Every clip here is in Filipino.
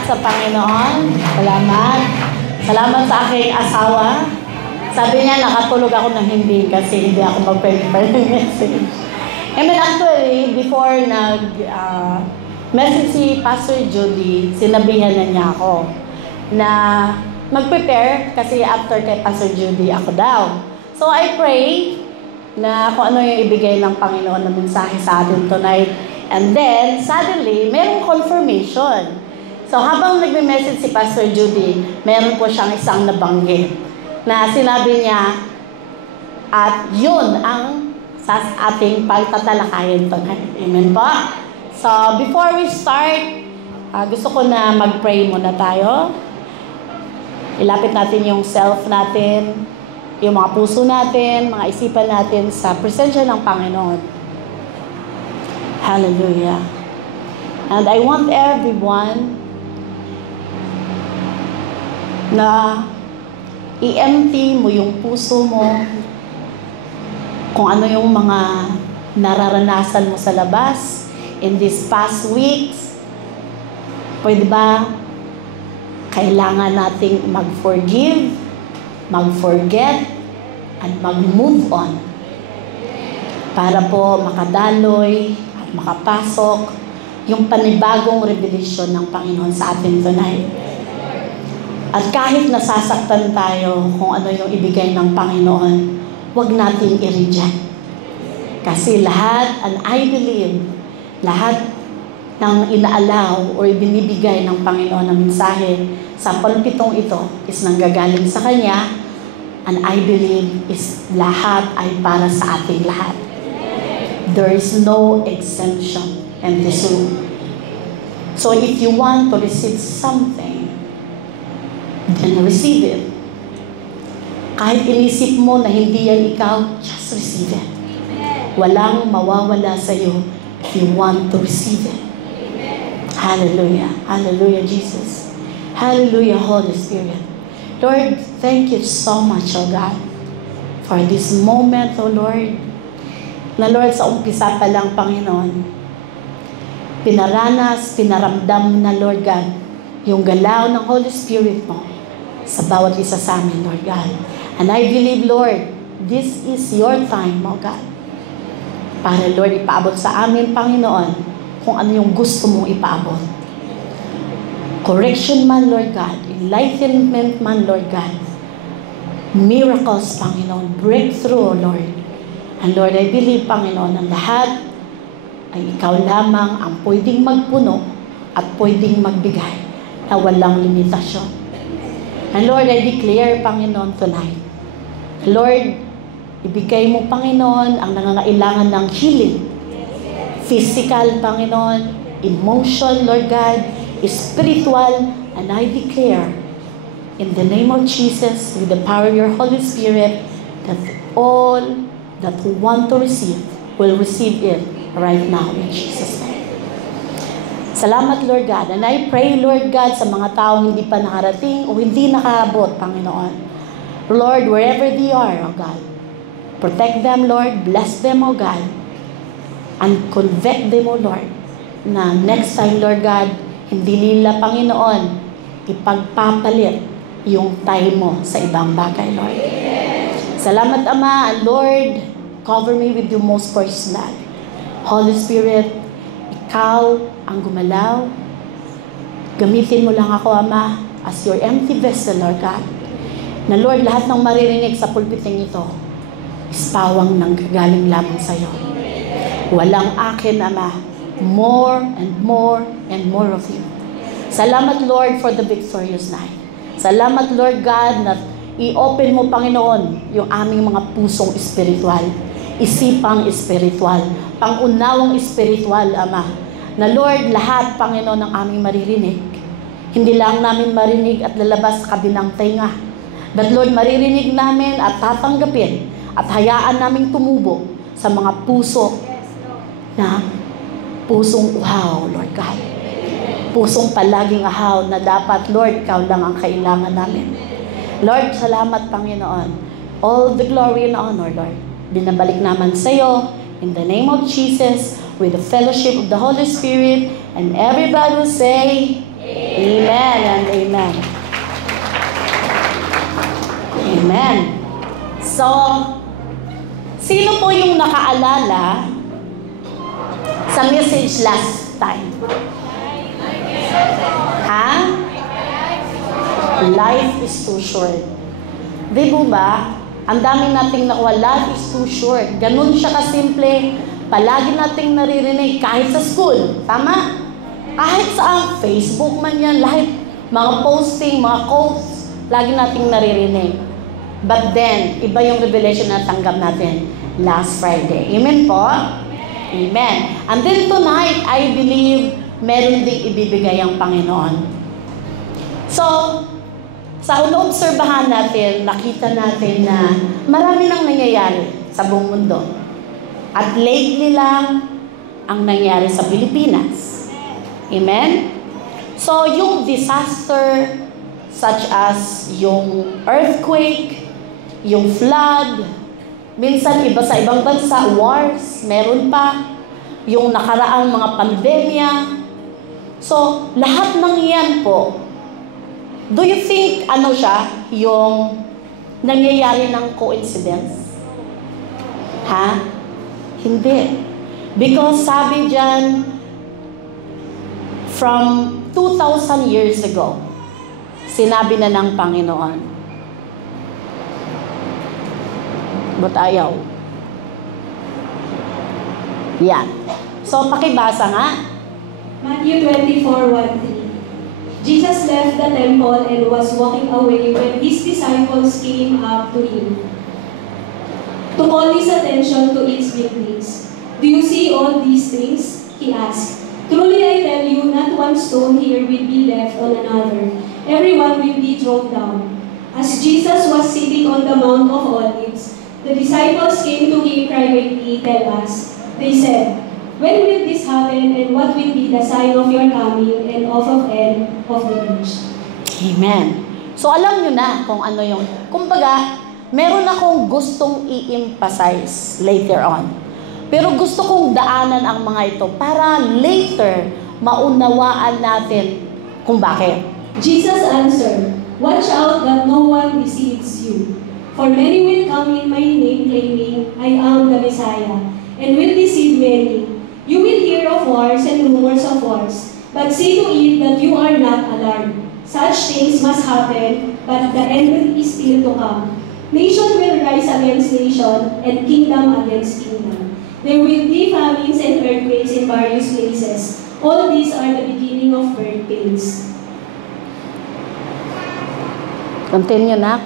Salamat sa Panginoon. Salamat. Salamat sa aking asawa. Sabi niya, nakatulog ako ng hindi kasi hindi ako mag-prepare ng message. And then actually, before message si Pastor Judy, sinabihan na niya ako na mag-prepare kasi after kay Pastor Judy, ako daw. So I pray na kung ano yung ibigay ng Panginoon na mensahe sa atin tonight. And then, suddenly, merong confirmation. So habang nagme-message si Pastor Judy, meron po siyang isang nabanggit na sinabi niya at yun ang sa ating pagtatalakayin tonight. Amen po? So before we start, gusto ko na mag-pray muna tayo. Ilapit natin yung self natin, yung mga puso natin, mga isipan natin sa presensya ng Panginoon. Hallelujah. And I want everyone na i-empty mo yung puso mo kung ano yung mga nararanasan mo sa labas in these past weeks. Pwede ba kailangan nating mag-forgive, mag-forget, and mag-move on para po makadaloy at makapasok yung panibagong revelation ng Panginoon sa atin tonight. At kahit nasasaktan tayo kung ano yung ibigay ng Panginoon, huwag natin i-reject. Kasi lahat, and I believe, lahat ng inaalaw o ibinibigay ng Panginoon na mensahe sa pulpitong ito is nanggagaling sa Kanya, and I believe is lahat ay para sa ating lahat. There is no exemption in this room. So if you want to receive something, then receive it. Kahit inisip mo na hindi yan ikaw, just receive it. Walang mawawala sa iyo if you want to receive it. Hallelujah. Hallelujah, Jesus. Hallelujah, Holy Spirit. Lord, thank you so much, O God, for this moment, O Lord, na Lord, sa umpisa pa lang, Panginoon, pinaranas, pinaramdam na, Lord God, yung galaw ng Holy Spirit mo sa bawat isa sa amin, Lord God. And I believe, Lord, this is your time, O God, para, Lord, ipaabot sa amin, Panginoon, kung ano yung gusto mong ipaabot. Correction man, Lord God, enlightenment man, Lord God, miracles, Panginoon, breakthrough, Lord. And Lord, I believe, Panginoon, ang lahat ay ikaw lamang ang pwedeng magpuno at pwedeng magbigay na walang limitasyon. And Lord, I declare, Panginoon, tonight, Lord, ibigay mo, Panginoon, ang nangangailangan ng healing. Physical, Panginoon, emotion, Lord God, spiritual, and I declare, in the name of Jesus, with the power of your Holy Spirit, that all that who want to receive will receive it right now in Jesus' name. Salamat, Lord God. And I pray, Lord God, sa mga taong hindi pa nakarating o hindi nakaabot, Panginoon. Lord, wherever they are, O God, protect them, Lord. Bless them, O God. And convict them, O Lord, na next time, Lord God, hindi nila, Panginoon, ipagpapalit yung time mo sa ibang bagay, Lord. Salamat, Ama. And Lord, cover me with your most precious blood. Holy Spirit, ikaw ang gumalaw. Gamitin mo lang ako, Ama, as your empty vessel, Lord God. Na Lord, lahat ng maririnig sa pulpiting ito is pawang nang gagaling lamang sa iyo. Walang akin, Ama. More and more and more of you. Salamat, Lord, for the victorious night. Salamat, Lord God, na i-open mo, Panginoon, yung aming mga pusong espiritual, isipang espiritual, pangunawang espiritual, Ama. Na Lord, lahat, Panginoon, ng aming maririnig, hindi lang namin marinig at lalabas sa kabinang tenga. But Lord, maririnig namin at tatanggapin at hayaan namin tumubo sa mga puso na pusong uhaw, Lord God. Pusong palaging ahaw na dapat, Lord, ikaw lang ang kailangan namin. Lord, salamat, Panginoon. All the glory and honor, Lord, binabalik naman sa iyo in the name of Jesus with the fellowship of the Holy Spirit, and everybody will say, Amen and amen. Amen. So, sino po yung nakaalala sa message last time? Ha? Life is too short. Di po ba? Ang dami nating nakuha, life is too short. Ganun siya kasimple. Palagi nating naririnig kahit sa school. Tama? Kahit sa Facebook man yan, lahat, mga posting, mga quotes, lagi nating naririnig. But then, iba yung revelation na tanggap natin last Friday. Amen po? Amen. And then tonight, I believe, meron ding ibibigay ang Panginoon. So, sa unoobserbahan natin, nakita natin na marami nang nangyayari sa buong mundo. At lately lang ang nangyari sa Pilipinas. Amen? So, yung disaster such as yung earthquake, yung flood, minsan iba sa ibang bansa, wars, meron pa, yung nakaraang mga pandemya. So, lahat ng yan po, do you think ano siya, yung nangyayari ng coincidence? Ha? Hindi. Because sabi dyan, from 2,000 years ago, sinabi na ng Panginoon. Ba't ayaw? Yan. So, pakibasa nga. Matthew 24:1-3. Jesus left the temple and was walking away when his disciples came up to him to call his attention to its buildings. Do you see all these things? He asked. Truly I tell you, not one stone here will be left on another. Everyone will be thrown down. As Jesus was sitting on the Mount of Olives, the disciples came to him privately, tell us. They said, when will this happen and what will be the sign of your coming and of end of the age? Amen. So alam nyo na kung ano yung, kumbaga, meron akong gustong i-emphasize later on. Pero gusto kong daanan ang mga ito para later maunawaan natin kung bakit. Jesus answered, watch out that no one deceives you. For many will come in my name claiming, I am the Messiah, and will deceive many. You will hear of wars and rumors of wars, but see to it that you are not alarmed. Such things must happen, but the end is still to come. Nation will rise against nation, and kingdom against kingdom. There will be famines and earthquakes in various places. All these are the beginning of birth pains. Continue na.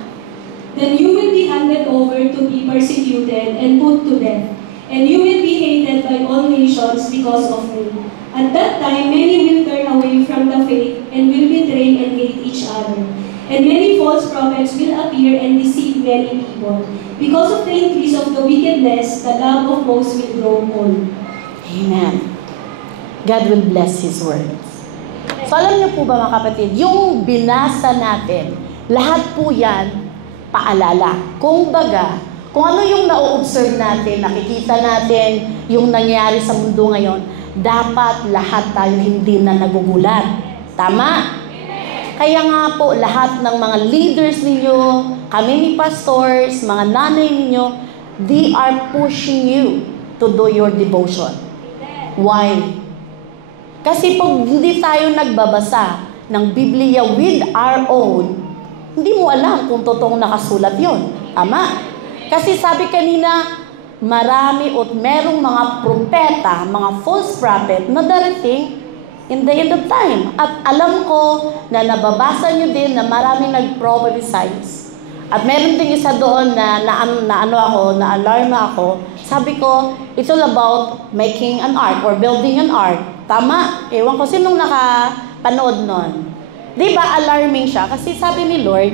Then you will be handed over to be persecuted and put to death. And you will be hated by all nations because of me. At that time, many will turn away from the faith and will betray and hate each other. And many false prophets will appear and deceive many people. Because of the increase of the wickedness, the love of most will grow cold. Amen. God will bless His words. So alam niyo po ba mga kapatid, yung binasa natin, lahat po yan, paalala. Kung baga, kung ano yung na-observe natin, nakikita natin, yung nangyari sa mundo ngayon, dapat lahat tayo hindi na nagugulat. Tama? Kaya nga po, lahat ng mga leaders ninyo, kami ni pastors, mga nanay ninyo, they are pushing you to do your devotion. Why? Kasi pag hindi tayo nagbabasa ng Biblia with our own, hindi mo alam kung totoong nakasulat yon. Tama? Kasi sabi kanina, marami at merong mga propeta, mga false prophet na darating in the end of time. At alam ko na nababasa nyo din na maraming nag-prophesize. At meron din isa doon na na-alarm ako. Sabi ko, it's all about making an ark or building an ark. Tama? Ewan ko sinong nakapanood nun. Di ba alarming siya? Kasi sabi ni Lord,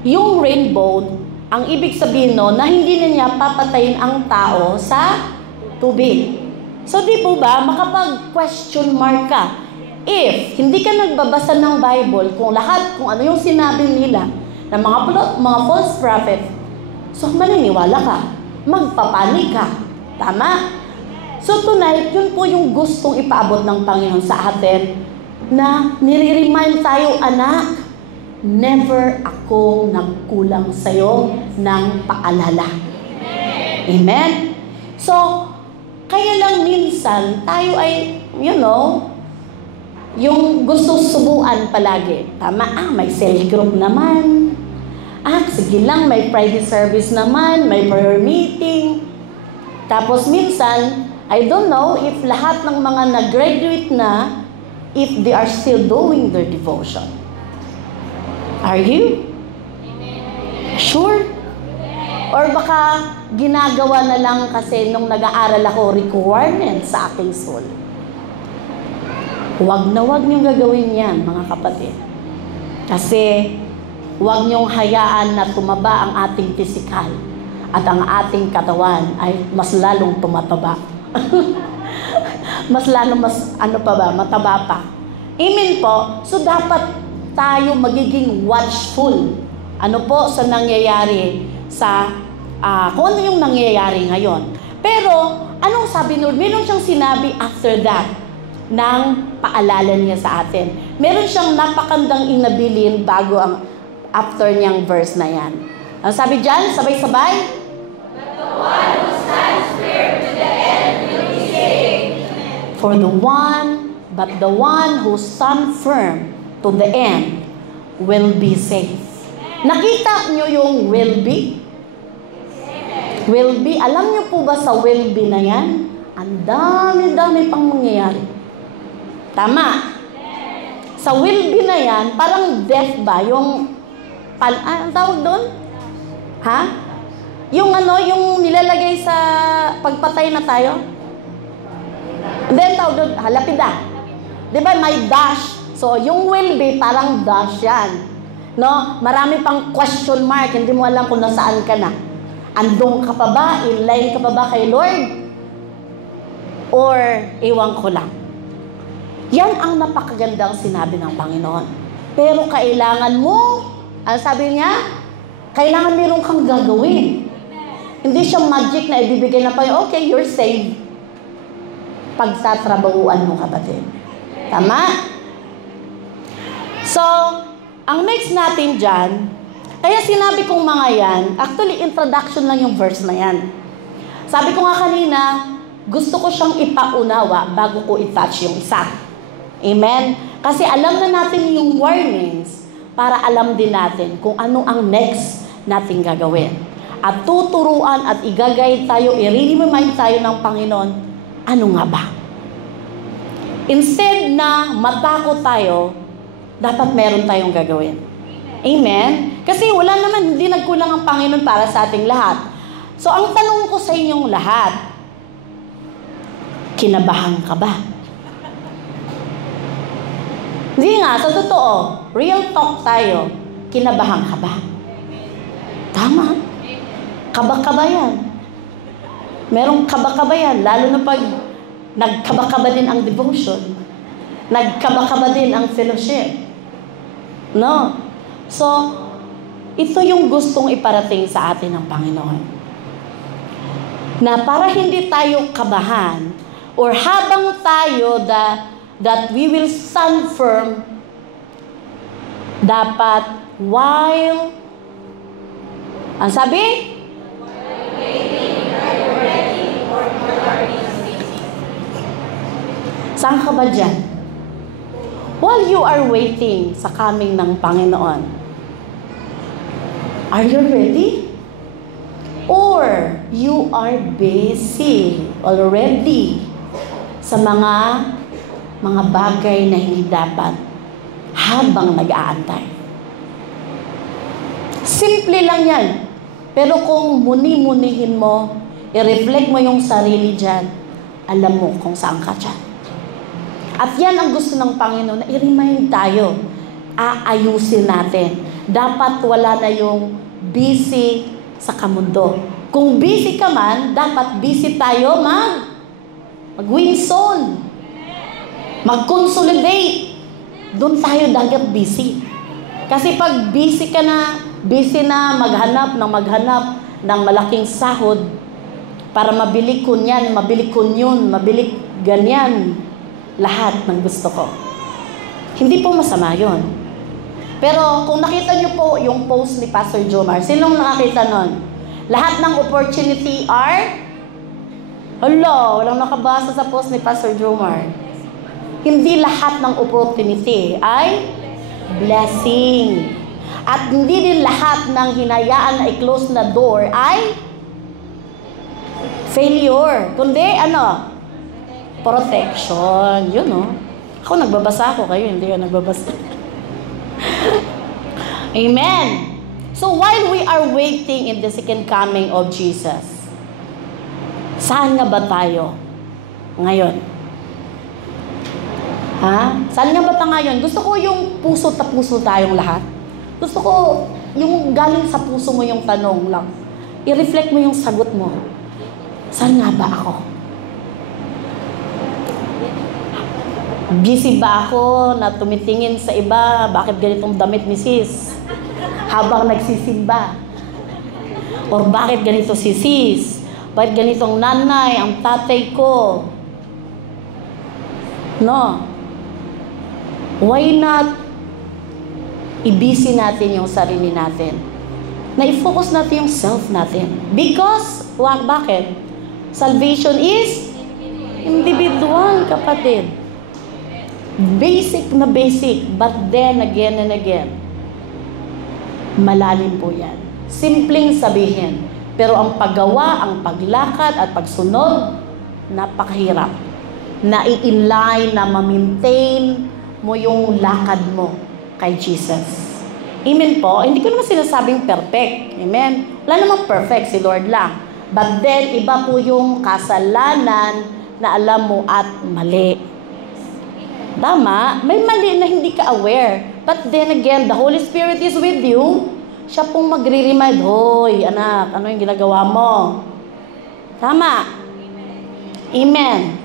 yung rainbow, ang ibig sabihin no, na hindi na niya papatayin ang tao sa tubig. So di po ba, makapag-question mark ka. If hindi ka nagbabasa ng Bible, kung ano yung sinabi nila, ng mga false prophet, so maniniwala ka, magpapanik ka. Tama? So tonight, yun po yung gustong ipaabot ng Panginoon sa atin. na nire-remind tayo, anak, never akong nagkulang sa'yo ng paalala. Amen? So, kaya lang minsan, tayo ay, yung gusto subuan palagi. Tama, may cell group naman. Sige lang, may Friday service naman, may prayer meeting. Tapos minsan, I don't know if lahat ng mga nag-graduate na, if they are still doing their devotion. Are you? Sure? Or baka ginagawa na lang kasi nung nag-aaral ako requirement sa aking soul. Huwag na huwag niyong gagawin yan, mga kapatid. Kasi huwag niyong hayaan na tumaba ang ating pisikal at ang ating katawan ay mas lalong tumataba. Mataba pa. Amen po. So dapat tayo magiging watchful. Sa nangyayari sa kung ano yung nangyayari ngayon. Pero anong sabi Lord? Meron siyang sinabi after that ng paalala niya sa atin. Meron siyang napakandang inabilin bago ang after niyang verse na yan. Ang sabi dyan, sabay-sabay? But the one who stands firm to the end will be saved. But the one who stands firm to the end will be saved. Nakita niyo yung will be? Will be. Alam niyo po ba sa will be na yan? Ang dami-dami pang mangyayari. Tama. Sa will be na yan, parang death ba? Yung, ang tawag doon? Yung yung nilalagay sa pagpatay na tayo? Then tawag doon, lapida. Diba may dash? So, yung will be, parang dash yan. Marami pang question mark, hindi mo alam kung nasaan ka na. Andong ka pa ba? In line ka pa ba kay Lord? Or, iwan ko lang. Yan ang napakagandang sinabi ng Panginoon. Pero kailangan mo, ang sabi niya, kailangan meron kang gagawin. Hindi siya magic na ibibigay na pa, okay, you're saved. Pagtatrabahuan mo, kapatid. Tama? So, ang next natin dyan, kaya sinabi kong mga yan, actually, introduction lang yung verse na yan. Sabi ko nga kanina, gusto ko siyang ipaunawa bago ko i-touch yung isa. Amen? Kasi alam na natin yung warnings para alam din natin kung ano ang next nating gagawin. At tuturuan at igagayad tayo, i-remind tayo ng Panginoon, ano nga ba? Instead na matakot tayo, dapat meron tayong gagawin. Amen? Kasi wala naman, hindi nagkulang ang Panginoon para sa ating lahat. So, ang tanong ko sa inyong lahat, kinabahan ka ba? Hindi nga, sa totoo, real talk tayo, kinabahan ka ba? Tama. Kaba-kaba yan. Merong kaba-kaba yan, lalo na pag nagkaba-kaba din ang devotion. Nagkaba-kaba din ang fellowship. No? So, ito yung gustong iparating sa atin ng Panginoon. Na para hindi tayo kabahan, or habang tayo that we will stand firm, dapat while, ang sabi? Saan ka ba dyan? While you are waiting sa coming ng Panginoon, are you ready? Or you are busy already sa mga bagay na hindi dapat habang nag-aantay. Simple lang yan. Pero kung muni-munihin mo, i-reflect mo yung sarili dyan, alam mo kung saan ka dyan. At yan ang gusto ng Panginoon, na i-remind tayo, aayusin natin. Dapat wala na yung busy sa kamundo. Kung busy ka man, dapat busy tayo mag-win soul. Mag-consolidate. Doon tayo dagat busy. Kasi pag busy na maghanap ng malaking sahod para mabili ko yan, mabili ko yun, mabili ganyan. Lahat ng gusto ko. Hindi po masama yun. Pero kung nakita nyo po yung post ni Pastor Jomar, sinong nakakita nun? Lahat ng opportunity are, walang nakabasa sa post ni Pastor Jomar. Hindi lahat ng opportunity ay blessing. At hindi din lahat ng hinayaan na i-close na door ay failure. Kundi protection. Yun Ako nagbabasa ako, kayo hindi ka nagbabasa. Amen. So while we are waiting in the second coming of Jesus, saan nga ba tayo ngayon? Saan nga ba tayo ngayon? Gusto ko yung puso tayong lahat. Gusto ko yung galing sa puso mo yung tanong lang. I-reflect mo yung sagot mo. Saan nga ba ako? Busy ba ako na tumitingin sa iba? Bakit ganitong damit ni sis? Habang nagsisimba. Or bakit ganito si sis? Bakit ganitong nanay, ang tatay ko? No. Why not i-busy natin yung sarili natin? Na i-focus natin yung self natin. Because, bakit? Salvation is individual, kapatid. Basic na basic, but then again and again, malalim po yan. Simpleng sabihin. Pero ang paggawa, ang paglakad at pagsunod, napakahirap. Na i-inline, na ma-maintain mo yung lakad mo kay Jesus. Amen po? Hindi ko naman sinasabing perfect. Amen? Wala namang perfect, si Lord lang. But then, iba po yung kasalanan na alam mo at mali. Tama? May mali na hindi ka aware. But then again, the Holy Spirit is with you. Siya pong magre-remind, hoy, anak, ano yung ginagawa mo? Tama? Amen.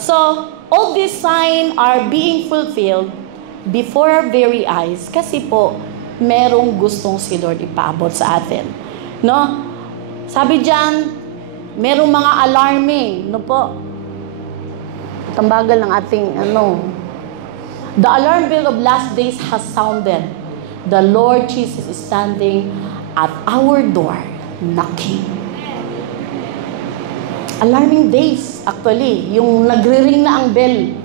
So, all these signs are being fulfilled before our very eyes kasi po, merong gustong si Lord ipaabot sa atin. No? Sabi diyan, merong mga alarming, no po? Tambagal ng ating The alarm bell of last days has sounded. The Lord Jesus is standing at our door, knocking. Alarming days, actually, yung nagre-ring na ang bell.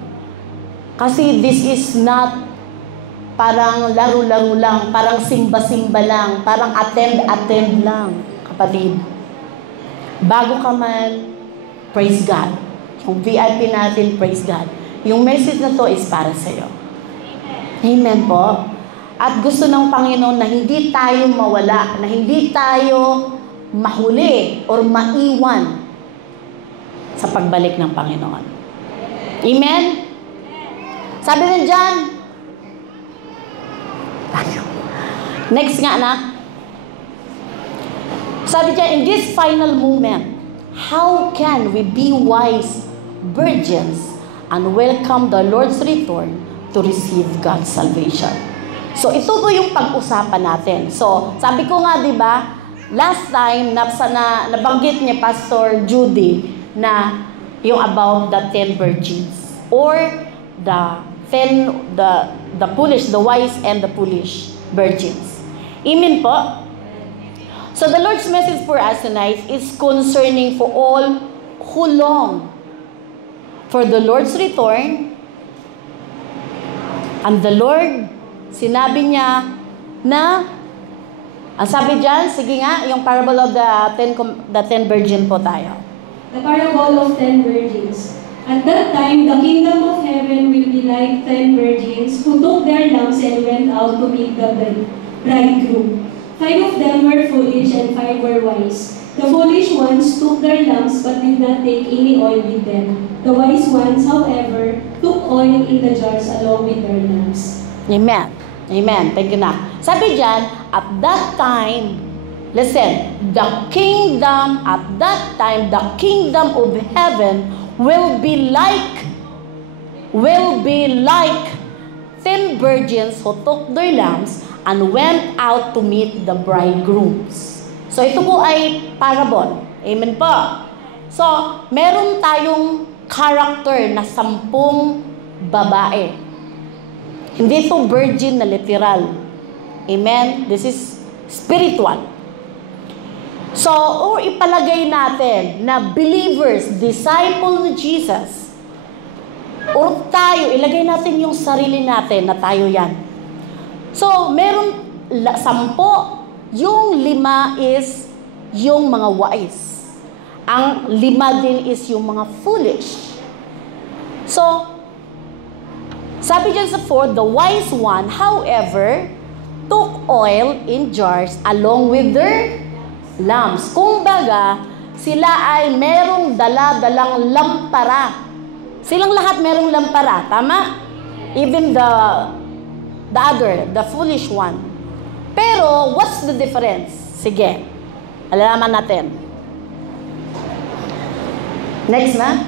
Kasi this is not parang laro-laro lang, parang simba-simba lang, parang attend lang, kapatid. Bago ka man, praise God. Yung VIP natin, praise God. Yung message na to is para sa'yo. Amen po. At gusto ng Panginoon na hindi tayo mawala, na hindi tayo mahuli or maiwan sa pagbalik ng Panginoon. Amen? Sabi na dyan, next nga anak. Sabi dyan, in this final moment, how can we be wise virgins and welcome the Lord's return to receive God's salvation? So, ito po yung pag-usapan natin. So, sabi ko nga, di ba, last time, nabanggit niya Pastor Judy na yung about the 10 virgins or the foolish, the wise and the foolish virgins. Amen po? So the Lord's message for us tonight is concerning for all who long for the Lord's return. And the Lord, sinabi niya na, ang sabi dyan, sige nga, yung parable of the 10 virgin po tayo. The parable of 10 virgins. At that time, the kingdom of heaven will be like 10 virgins who took their lamps and went out to meet the bridegroom. 5 of them were foolish and 5 were wise. The foolish ones took their lamps but did not take any oil with them. The wise ones, however, took oil in the jars along with their lamps. Amen. Amen. Thank you na. Sabi dyan, at that time, listen, the kingdom of heaven will be like 10 virgins who took their lamps and went out to meet the bridegrooms. So, ito po ay parable. Amen po. So, meron tayong character na 10 babae. Hindi to virgin na literal. Amen? This is spiritual. So, or ipalagay natin na believers, disciple ni Jesus, or tayo, ilagay natin yung sarili natin na tayo yan. So, meron 10, yung 5 is yung mga wise. Ang 5 din is yung mga foolish. So, sabi dyan sa 4, the wise one, however, took oil in jars along with their lamps. Kung baga, sila ay merong dala-dalang lampara. Silang lahat merong lampara, tama? Even the other, the foolish one. Pero, what's the difference? Sige, alalaman natin. Next na.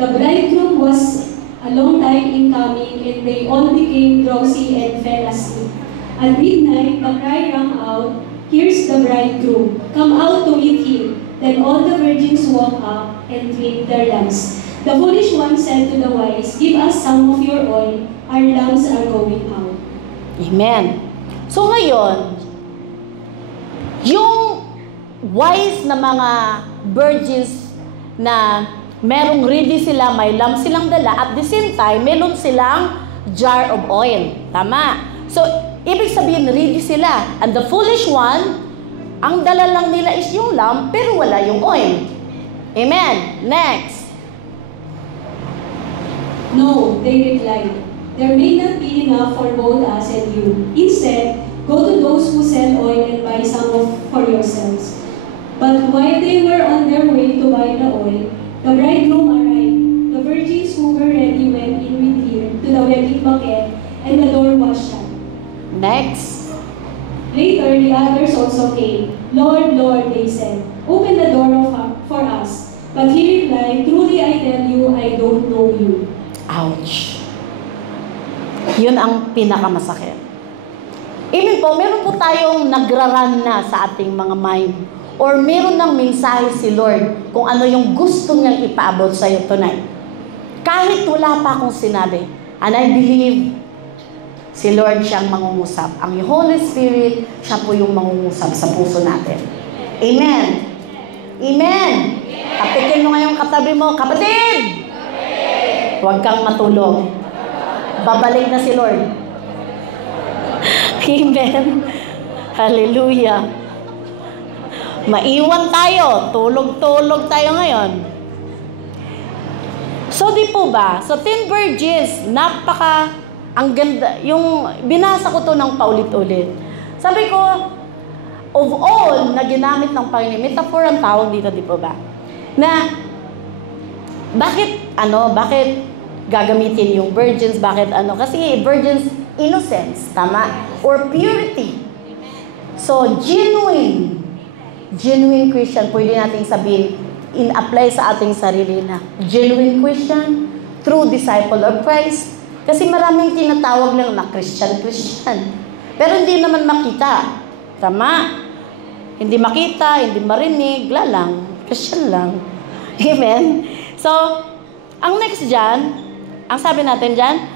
The bridegroom was a long time in coming, and they all became drowsy and fell asleep. At midnight, the cry rang out, "Here's the bridegroom, come out to meet him." Then all the virgins woke up and trimmed their lamps. The foolish one said to the wise, "Give us some of your oil, our lamps are going out." Amen. So ngayon, yung wise na mga virgins na merong ready sila, may lamp silang dala, at the same time, meron silang jar of oil. Tama? So, ibig sabihin, ready sila. And the foolish one, ang dala lang nila is yung lamp, pero wala yung oil. Amen. Next. No, they replied, "There may not be enough for both us and you. Instead, go to those who sell oil and buy some for yourselves." But while they were on their way to buy the oil, the bridegroom arrived. The virgins who were ready went in with him to the wedding banquet, and the door was shut. Next. Later, the others also came. "Lord, Lord," they said, "open the door for us." But he replied, "Truly I tell you, I don't know you." Ouch. Yun ang pinakamasakit. Even po, meron po tayong nagraran na sa ating mga mind. Or meron ng mensahe si Lord kung ano yung gusto niyang ipaabot sa iyo tonight. Kahit wala pa akong sinabi. And I believe si Lord siyang mangungusap. Ang Holy Spirit, siya po yung mangungusap sa puso natin. Amen. Amen. Tapikin mo ngayong katabi mo, kapatid! Huwag kang matulog. Babalik na si Lord. Amen. Hallelujah. Maiwan tayo. Tulog-tulog tayo ngayon. So, di po ba? So, 10 virgins, ang ganda. Yung, binasa ko to ng paulit-ulit. Sabi ko, of all na ginamit ng Panginoon, metaphor ang tawag dito, di po ba? Na, bakit gagamitin yung virgins? Bakit Kasi virgins, innocence, tama? Or purity. So, genuine Christian, pwede nating sabihin, in-apply sa ating sarili na genuine Christian, true disciple of Christ. Kasi maraming tinatawag lang na Christian. Pero hindi naman makita. Tama? Hindi makita, hindi marinig, lang. Christian lang. Amen? So, ang next dyan, ang sabi natin dyan,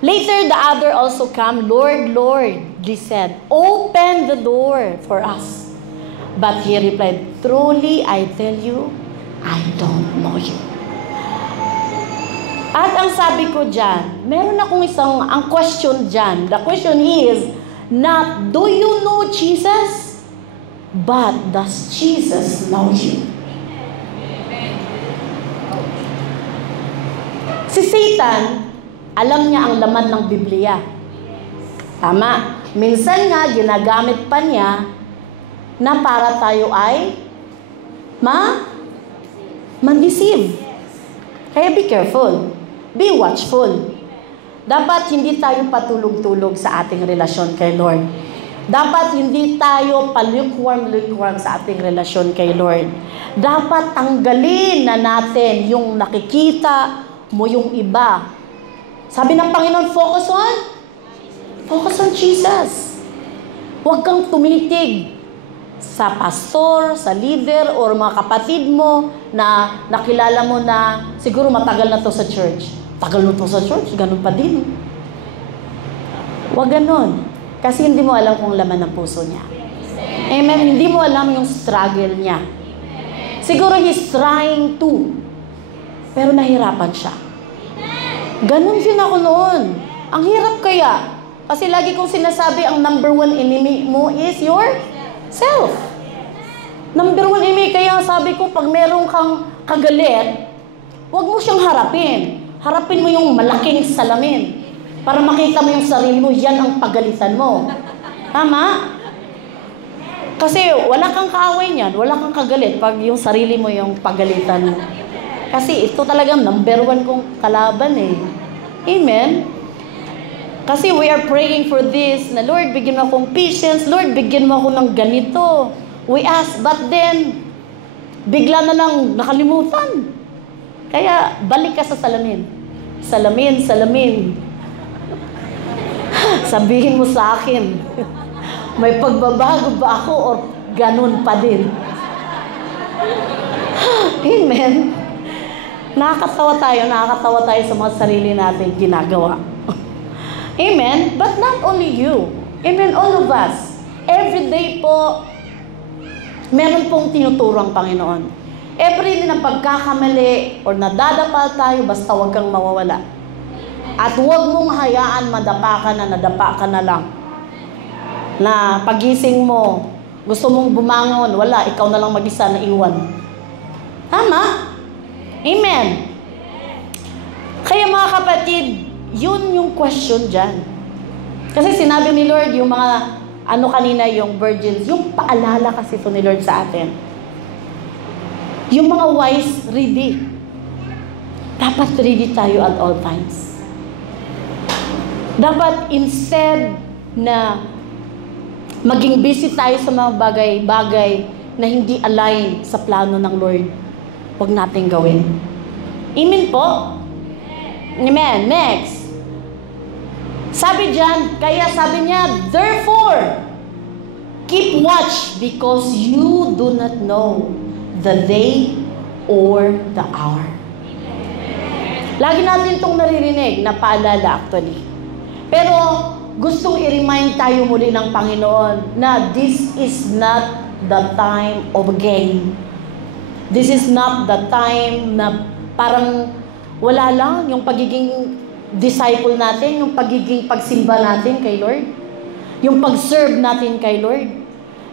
later the other also come, "Lord, Lord," they said, "open the door for us." But he replied, "Truly, I tell you, I don't know you." At ang sabi ko dyan, meron akong ang question dyan. The question is, not, do you know Jesus? But does Jesus know you? Si Satan, alam niya ang laman ng Biblia. Tama. Minsan nga, ginagamit pa niya na para tayo ay man-deceive. Kaya be careful. Be watchful. Dapat hindi tayo patulog-tulog sa ating relasyon kay Lord. Dapat hindi tayo palukewarm sa ating relasyon kay Lord. Dapat tanggalin na natin yung nakikita mo yung iba. Sabi ng Panginoon, focus on Jesus. Huwag kang tumitig sa pastor, sa leader, or mga kapatid mo na nakilala mo na siguro matagal na to sa church. Tagal na to sa church, ganun pa din. Huwag ganon. Kasi hindi mo alam kung laman ng puso niya. Amen? Hindi mo alam yung struggle niya. Siguro he's trying to. Pero nahirapan siya. Ganon din ako noon. Ang hirap kaya. Kasi lagi kong sinasabi, ang number one enemy mo is yourself. Number one enemy. Kaya sabi ko, pag meron kang kagalit, huwag mo siyang harapin. Harapin mo yung malaking salamin. Para makita mo yung sarili mo, yan ang pagalitan mo. Tama? Kasi wala kang kaaway niyan, wala kang kagalit pag yung sarili mo yung pagalitan mo. Kasi ito talagang number one kong kalaban eh. Amen? Kasi we are praying for this, na Lord, bigyan mo akong patience, Lord, bigyan mo ako ng ganito. We ask, but then, bigla na lang nakalimutan. Kaya, balik ka sa salamin. Salamin, salamin. Sabihin mo sa akin, may pagbabago ba ako o ganun pa din? Amen. Nakakatawa tayo sa mga sarili natin ginagawa. Amen. But not only you. Amen, all of us. Every day po, meron pong tinuturo ang Panginoon. Every day na pagkakamali or nadadapa tayo, basta huwag kang mawawala. At huwag mong hayaan nadapa ka na lang. Na pagising mo, gusto mong bumangon, wala, ikaw na lang mag-isa na iwan. Tama? Amen. Kaya mga kapatid, yun yung question dyan. Kasi sinabi ni Lord, yung mga, kanina, yung virgins, yung paalala kasi ito ni Lord sa atin. Yung mga wise, ready. Dapat ready tayo at all times. Dapat instead na maging busy tayo sa mga bagay-bagay na hindi align sa plano ng Lord, huwag natin gawin. Amen po? Amen. Next. Sabi niya, therefore, keep watch because you do not know the day or the hour. Lagi natin itong naririnig na paalala actually. Pero gustong i-remind tayo muli ng Panginoon na this is not the time of game. This is not the time na parang wala lang yung pagiging disciple natin, yung pagiging pagsimba natin kay Lord, yung pag-serve natin kay Lord.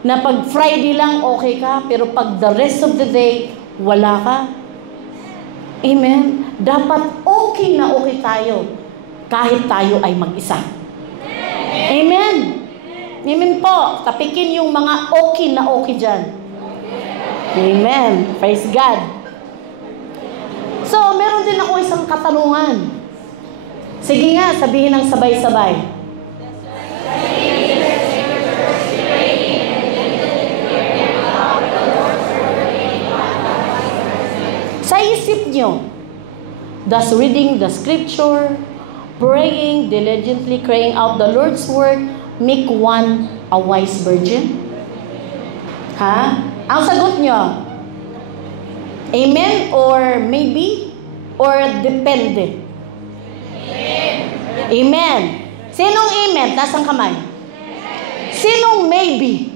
Na pag Friday lang okay ka, pero pag the rest of the day, wala ka. Amen? Dapat okay na okay tayo kahit tayo ay mag-isa. Amen? Amen po. Tapikin yung mga okay na okay dyan. Amen. Praise God. So, meron din ako isang katanungan. Sige nga, sabihin ng sabay-sabay. Sa isip nyo, does reading the scripture, praying, diligently carrying out the Lord's word, make one a wise virgin? Ha? Ang sagot nyo, amen or maybe or depende? Amen. Sinong amen? Taas ang kamay. Sinong maybe?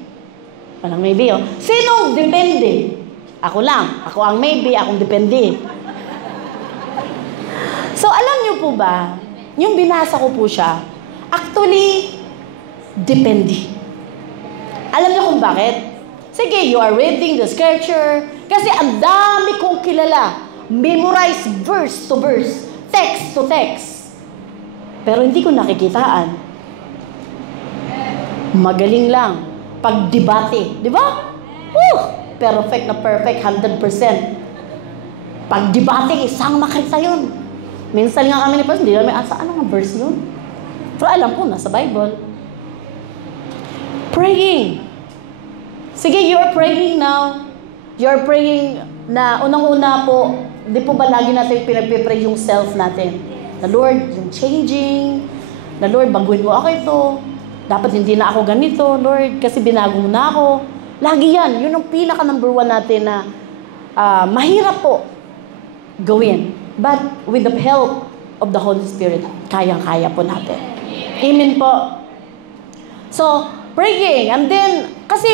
Walang maybe, oh. Sinong depende? Ako lang. Ako ang maybe, akong depende. So, alam niyo po ba, yung binasa ko po siya, actually, depende. Alam niyo kung bakit? Sige, you are reading the scripture, kasi ang dami kong kilala. Memorize verse to verse, text to text. Pero hindi ko nakikitaan. Magaling lang. Pagdebate, di ba? Perfect na perfect, 100%. Pagdebate, isang makita yun. Minsan nga kami ni Pastor, hindi namin saan ang verse yun? Pero alam ko, nasa Bible. Praying. Sige, you're praying now. You're praying na unang-una po, di po ba lagi natin pinag-pray yung self natin? Na Lord, yung changing. Na Lord, baguhin mo ako ito. Dapat hindi na ako ganito, Lord, kasi binago mo na ako. Lagi yan. Yun ang pinaka number one natin na mahirap po gawin. But with the help of the Holy Spirit, kayang-kaya po natin. Amen po. So, praying. And then, kasi,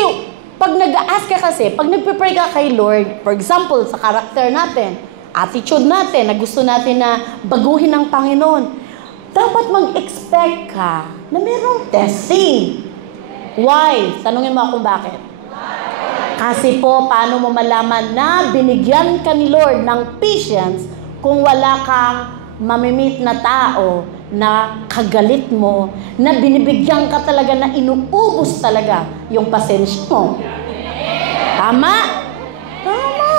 pag nag-ask ka kasi, pag nagpe-pray ka kay Lord, for example, sa karakter natin, attitude natin, na gusto natin na baguhin ng Panginoon, dapat mag-expect ka na mayroong testing. Why? Tanungin mo akong bakit. Kasi po, paano mo malaman na binigyan ka ni Lord ng patience kung wala kang mamimit na tao na kagalit mo, na binibigyan ka talaga na inuubos talaga yung pasensya mo. Tama? Tama.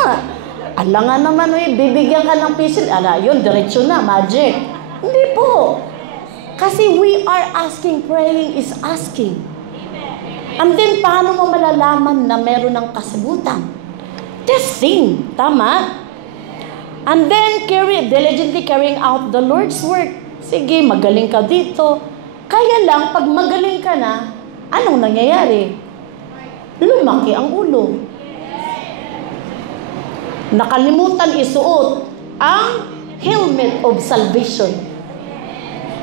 Ala nga naman, bibigyan ka ng patience. Ala, yun, diretsyo na, magic. Hindi po. Kasi we are asking, praying is asking. And then, paano mo malalaman na meron ng kasagutan? Testing. Tama? And then, diligently carrying out the Lord's work. Sige, magaling ka dito. Kaya lang, pag magaling ka na, anong nangyayari? Lumaki ang ulo. Nakalimutan isuot ang helmet of salvation.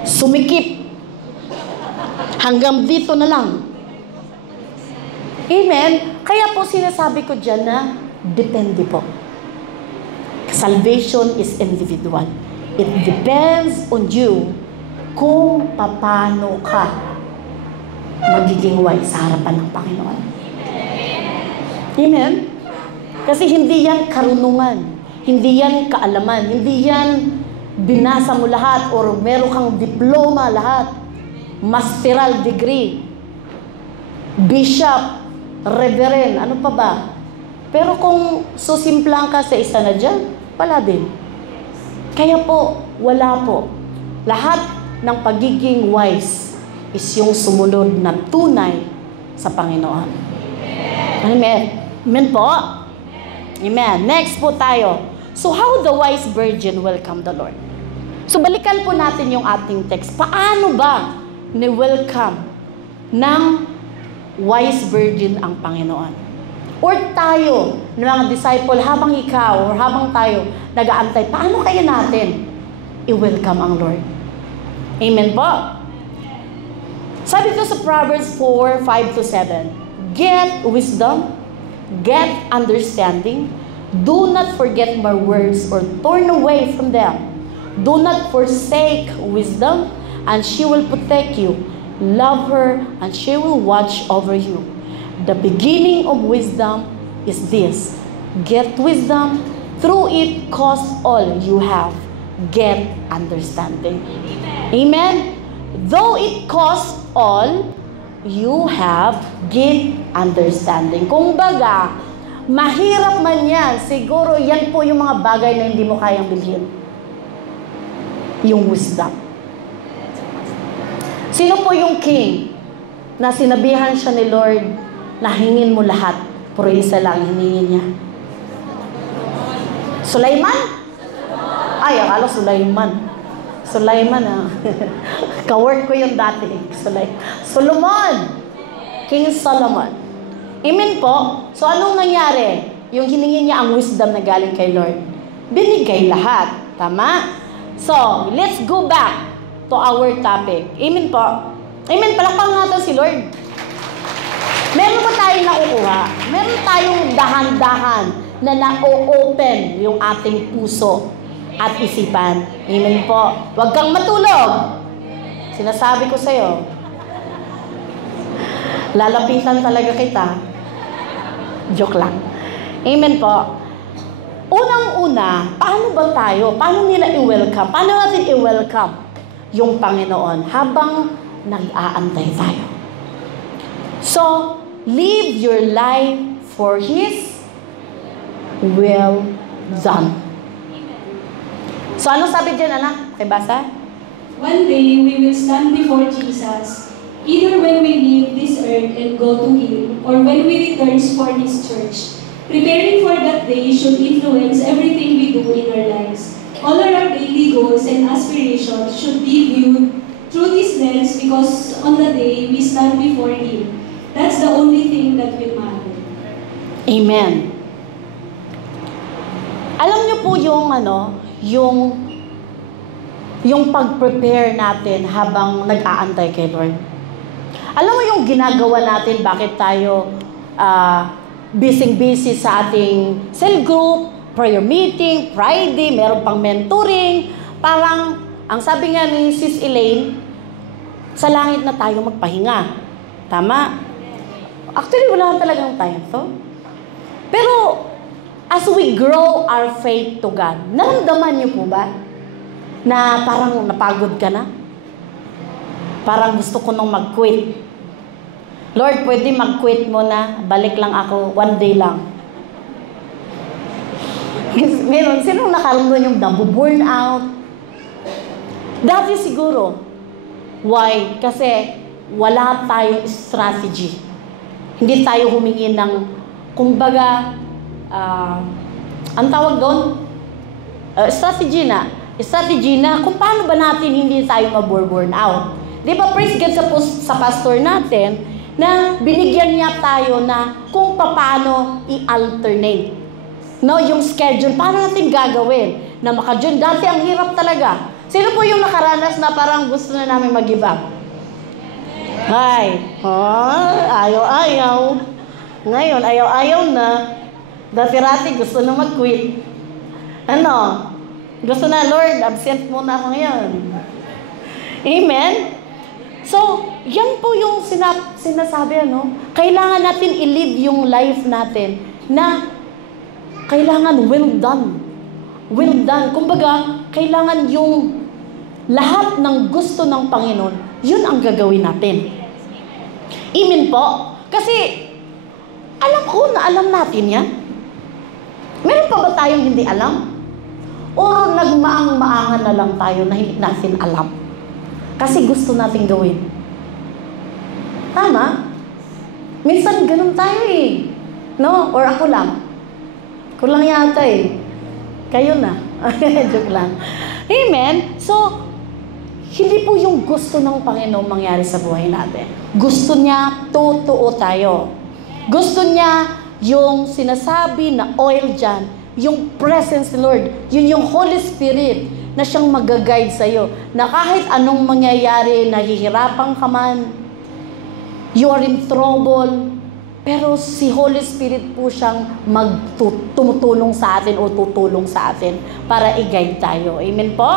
Sumikip. Hanggang dito na lang. Amen? Kaya po sinasabi ko dyan na depende po. Salvation is individual. It depends on you kung paano ka magiging wise sa harapan ng Panginoon. Amen? Kasi hindi yan karunungan. Hindi yan kaalaman. Hindi yan binasa mo lahat or meron kang diploma lahat. Masteral degree. Bishop. Reverend, ano pa ba? Pero kung susimplang ka sa isa na dyan, wala din. Kaya po, wala po. Lahat ng pagiging wise is yung sumunod na tunay sa Panginoon. Amen. Amen po? Amen. Next po tayo. So how the wise virgin welcomed the Lord? So balikan po natin yung ating text. Paano ba ni-welcome ng wise virgin ang Panginoon? Or tayo, ng mga disciple, habang ikaw or habang tayo nag-aantay, paano kaya natin i-welcome ang Lord? Amen po? Sabi ko sa Proverbs 4:5-7, get wisdom, get understanding, do not forget my words or turn away from them. Do not forsake wisdom, and she will protect you. Love her, and she will watch over you. The beginning of wisdom is this. Get wisdom. Through it, cost all you have. Get understanding. Amen? Though it costs all you have, get understanding. Kung baga, mahirap man yan, siguro yan po yung mga bagay na hindi mo kayang bilhin. Yung wisdom. Sino po yung king na sinabihan siya ni Lord na hingin mo lahat, pero isa lang hiningin niya? Sulaiman? Ay, akala Sulaiman. Sulaiman, ka-work ko yung dati. Solomon. King Solomon. Amen po? So, anong nangyari? Yung hiningin niya ang wisdom na galing kay Lord. Binigay lahat. Tama? So, let's go back to our topic. Amen po? Amen, palakpang natin si Lord. Meron ba tayong nakukuha? Meron tayong dahan-dahan na na-open yung ating puso at isipan. Amen po. Huwag kang matulog. Sinasabi ko sa'yo. Lalapitan talaga kita. Joke lang. Amen po. Unang-una, paano ba tayo? Paano nila i-welcome? Paano natin i-welcome yung Panginoon habang nag-aantay tayo? So, live your life for His will done. So, ano sabi dyan, anak? Basa? One day, we will stand before Jesus, either when we leave this earth and go to Him, or when we return for His church. Preparing for that day should influence everything we do in our lives. All our daily goals and aspirations should be viewed through this lens, because on the day we stand before Him, that's the only thing that will matter. Amen. Alam niyo po yung yung yung pag-prepare natin habang nag-aantay kay Lord. Alam mo yung ginagawa natin, bakit tayo busy sa ating cell group, prayer meeting, Friday, meron pang mentoring. Parang, ang sabi nga ni Sis Elaine, sa langit na tayo magpahinga. Tama? Actually, wala talagang time to. Pero, as we grow our faith to God, naramdaman niyo po ba na parang napagod ka na? Parang gusto ko nung mag-quit. Lord, pwede mag-quit mo na. Balik lang ako, one day lang. Meron, sinong nakaramdam yung nabu-burn out? Dati siguro. Why? Kasi wala tayong strategy. Hindi tayo humingi ng, kumbaga, ang tawag doon? Strategy na kung paano ba natin hindi tayo maburn out. Di ba, praise God sa pastor natin, na binigyan niya tayo na kung paano i-alternate. No, yung schedule, paano natin gagawin na maka-June. Dati ang hirap talaga. Sino po yung nakaranas na parang gusto na namin mag-give up? Ayaw. Ngayon, ayaw na. Dati-rati gusto na mag-quit. Gusto na, Lord, absent muna ako ngayon. Amen? So, yan po yung sinasabi, kailangan natin i-live yung life natin na kailangan well done. Well done. Kumbaga, kailangan yung lahat ng gusto ng Panginoon, yun ang gagawin natin. Amen po? Kasi, alam ko na alam natin yan. Meron pa ba tayong hindi alam? O nagmaang-maangan na lang tayo na hindi natin alam? Kasi gusto natin gawin. Tama? Minsan ganun tayo eh. No? Or ako lang. Ako lang yata eh. Kayo na. Joke lang. Amen? So, hindi po yung gusto ng Panginoon mangyari sa buhay natin. Gusto niya, totoo tayo. Gusto niya yung sinasabi na oil dyan, yung presence ni Lord, yun yung Holy Spirit na siyang mag-guide sa'yo. Na kahit anong mangyayari, nahihirapan ka man, you are in trouble, pero si Holy Spirit po siyang tumutulong sa atin o tutulong sa atin para i-guide tayo. Amen po?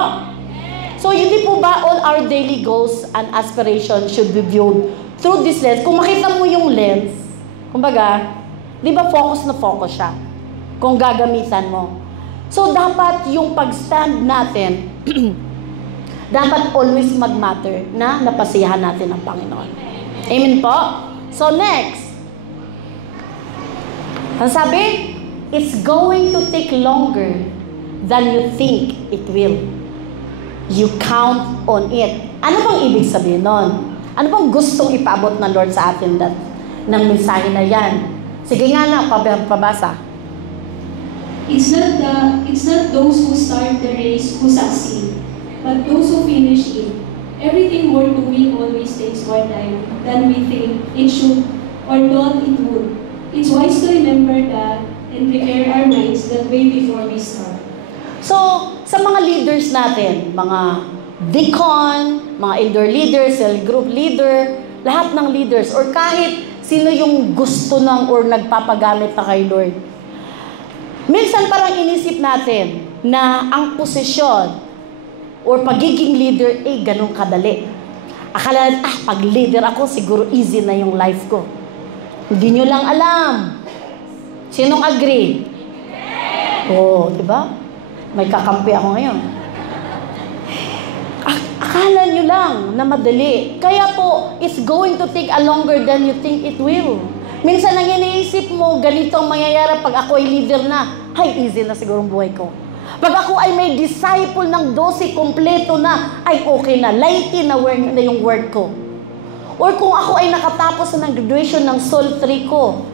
So, hindi po ba all our daily goals and aspirations should be viewed through this lens? Kung makita mo yung lens, kumbaga, di ba focus na focus siya? Kung gagamitan mo. So, dapat yung pag-stand natin, dapat always mag-matter na napasiyahan natin ang Panginoon. Amen po? So, next. Ang sabi, it's going to take longer than you think it will. You count on it. Ano bang ibig sabihin nun? Ano bang gustong ipaabot ng Lord sa atin ng mensahe na yan? Sige nga na, pabasa. It's not those who start the race who succeed, but those who finish it. Everything worth doing always takes more time than we think it should or thought it would. It's wise to remember that and prepare our minds that way before we start. So, sa mga leaders natin, mga deacon, mga elder leaders, cell group leader, lahat ng leaders, or kahit sino yung gusto ng or nagpapagamit na kay Lord. Minsan parang inisip natin na ang posisyon or pagiging leader, ganun kadali. Akala natin, pag leader ako, siguro easy na yung life ko. Hindi nyo lang alam. Sinong agree? Diba? May kakampi ako ngayon. Akala nyo lang na madali. Kaya po, it's going to take a longer than you think it will. Minsan lang iniisip mo, ganito ang mangyayari pag ako ay leader na. Easy na siguro ang buhay ko. Pag ako ay may disciple ng 12 kompleto na, okay na, lighty na yung work ko. Or kung ako ay nakatapos ng graduation ng Sol 3 ko,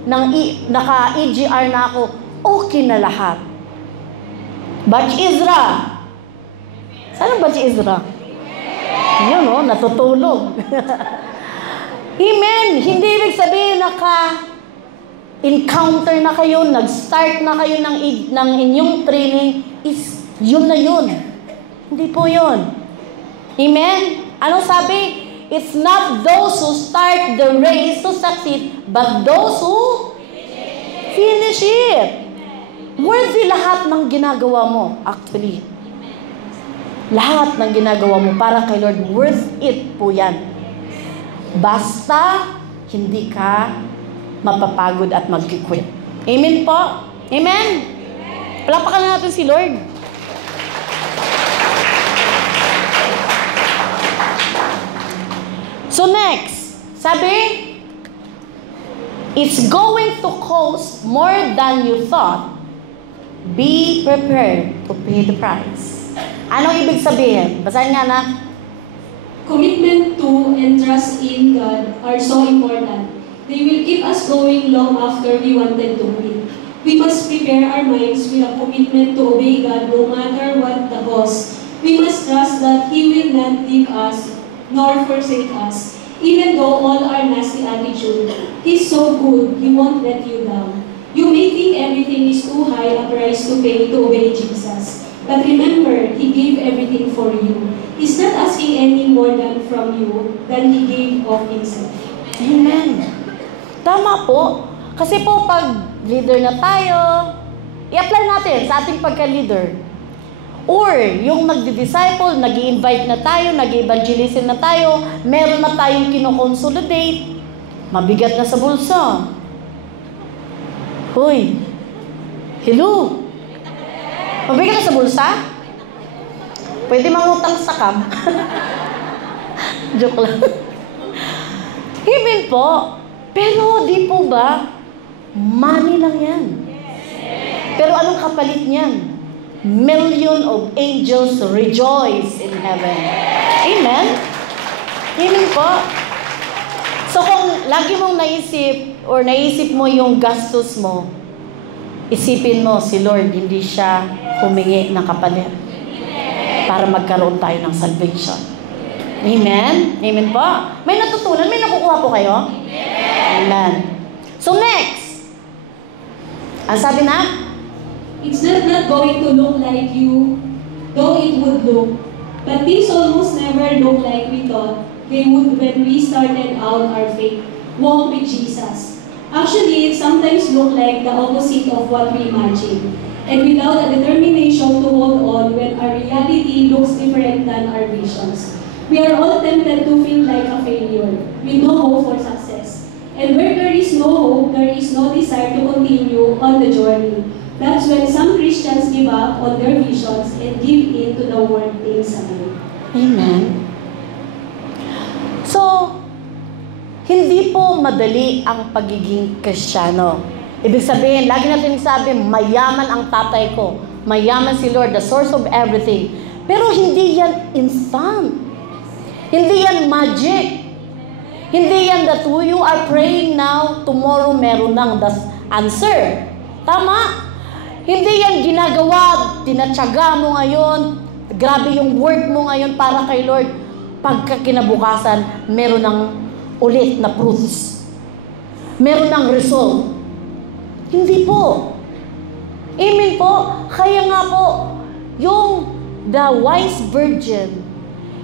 naka-EGR na ako, okay na lahat. Batch Ezra. Saan ang Batch Ezra? Yun, natutulog. Amen. Hindi ibig sabihin encounter na kayo, nag-start na kayo ng inyong training, is yun na yun. Hindi po yun. Amen? Anong sabi? It's not those who start the race to succeed, but those who finish it. Worthy lahat ng ginagawa mo, actually. Lahat ng ginagawa mo para kay Lord, worth it po yan. Basta, hindi ka mapapagod at mag-quit. Amen po? Amen? Palapakan na natin si Lord. So next, sabi, it's going to cost more than you thought. Be prepared to pay the price. Anong ibig sabihin? Basahin nga na. Commitment to and trust in God are so important. They will keep us going long after we wanted to quit. We must prepare our minds with a commitment to obey God no matter what the cost. We must trust that He will not leave us nor forsake us. Even though all our nasty attitude, He's so good, He won't let you down. You may think everything is too high a price to pay to obey Jesus. But remember, He gave everything for you. He's not asking any more from you than He gave of Himself. Amen. Tama po. Kasi po, pag leader na tayo, i-apply natin sa ating pagka-leader. Or, yung nagdi-disciple, nag-i-invite na tayo, nag-evangelism na tayo, meron na tayong kinoconsolidate, mabigat na sa bulsa. Hoy, hello? Mabigat na sa bulsa? Pwede mangutang sa cam. Joke lang. Amen po. Pero di po ba, money lang yan. Pero anong kapalit niyan? Million of angels rejoice in heaven. Amen? Amen po. So kung lagi mong naisip mo yung gastos mo, isipin mo si Lord, hindi siya humingi ng kapalit para magkaroon tayo ng salvation. Amen? Amen po? May natutunan? May nakukuha po kayo? Amen. So next, ang sabi na, It's not going to look like you, though it would look. But things almost never look like we thought they would when we started out our faith walk with Jesus. Actually, it sometimes look like the opposite of what we imagine. And without a determination to hold on when our reality looks different than our visions. We are all tempted to feel like a failure, with no hope for success. And where there is no hope, there is no desire to continue on the journey. That's when some Christians give up on their visions and give in to the world things alone. Amen. So, hindi po madali ang pagiging Kristiyano. Ibig sabihin, lagi natin sabi, mayaman ang tatay ko. Mayaman si Lord, the source of everything. Pero hindi yan instant. Hindi yan magic. Hindi yan that you are praying now, tomorrow meron nang the answer. Tama? Hindi yan ginagawa, tinatsaga mo ngayon, grabe yung work mo ngayon para kay Lord. Pagka kinabukasan, meron ng ulit na fruits. Meron ng result. Hindi po. Amen po. Kaya nga po, yung the wise virgin,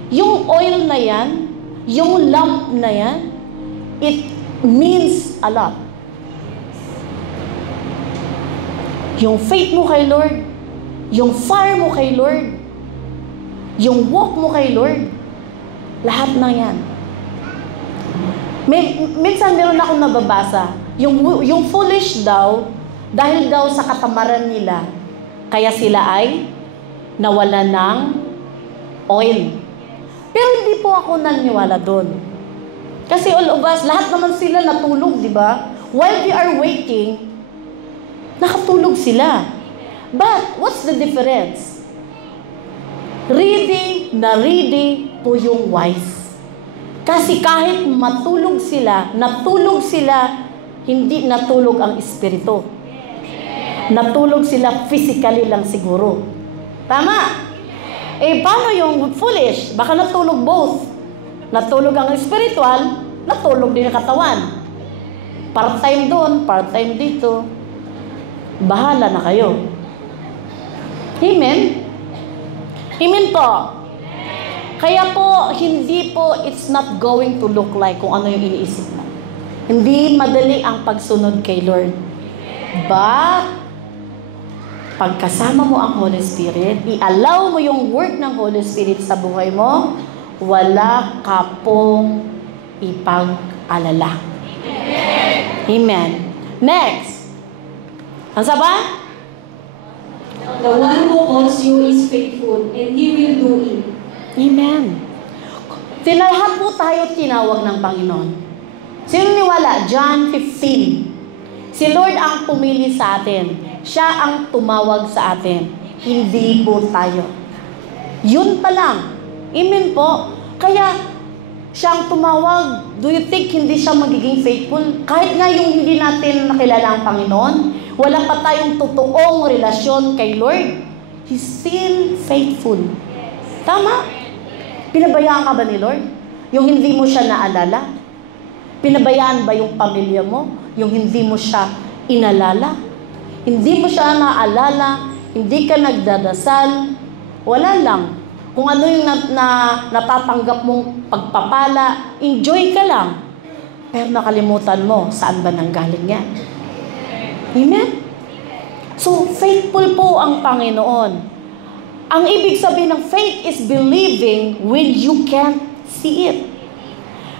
yung oil na yan, yung lamp na yan, it means a lot. Yung faith mo kay Lord, yung fire mo kay Lord, yung walk mo kay Lord, lahat na yan. Minsan meron akong nababasa, yung foolish daw, dahil daw sa katamaran nila, kaya sila ay nawalan ng oil. Pero hindi po ako naniniwala doon. Kasi all of us, lahat naman sila natulog, di ba? While we are waiting, nakatulog sila. But, what's the difference? Ready po yung wise. Kasi kahit natulog sila, hindi natulog ang espiritu. Natulog sila physically lang siguro. Tama? Eh, paano yung foolish? Baka natulog both. Natulog ang spiritual, natulog din ang katawan. Part-time doon, part-time dito. Bahala na kayo. Amen? Amen po. Kaya po, hindi po, it's not going to look like kung ano yung iniisip mo. Hindi madali ang pagsunod kay Lord. But, pagkasama mo ang Holy Spirit, i-allow mo yung work ng Holy Spirit sa buhay mo, wala ka pong ipag-alala. Amen. Next. Ang saba? The one who calls you is faithful, and He will do it. Amen. Lahat po tayo tinawag ng Panginoon. Sino niwala? John 15. Si Lord ang pumili sa atin. Siya ang tumawag sa atin. Hindi po tayo. Yun pa lang. Amen po. Kaya, siya ang tumawag. Do you think hindi siya magiging faithful? Kahit nga yung hindi natin nakilala ang Panginoon, wala pa tayong totoong relasyon kay Lord, He's still faithful. Tama? Pinabayaan ka ba ni Lord? Yung hindi mo siya naalala? Pinabayaan ba yung pamilya mo? Yung hindi mo siya inalala? Hindi mo siya naalala? Hindi ka nagdadasal? Wala lang. Kung ano yung natatanggap mong pagpapala, enjoy ka lang. Pero nakalimutan mo, saan ba nanggaling yan? Amen? So, faithful po ang Panginoon. Ang ibig sabihin ng faith is believing when you can't see it.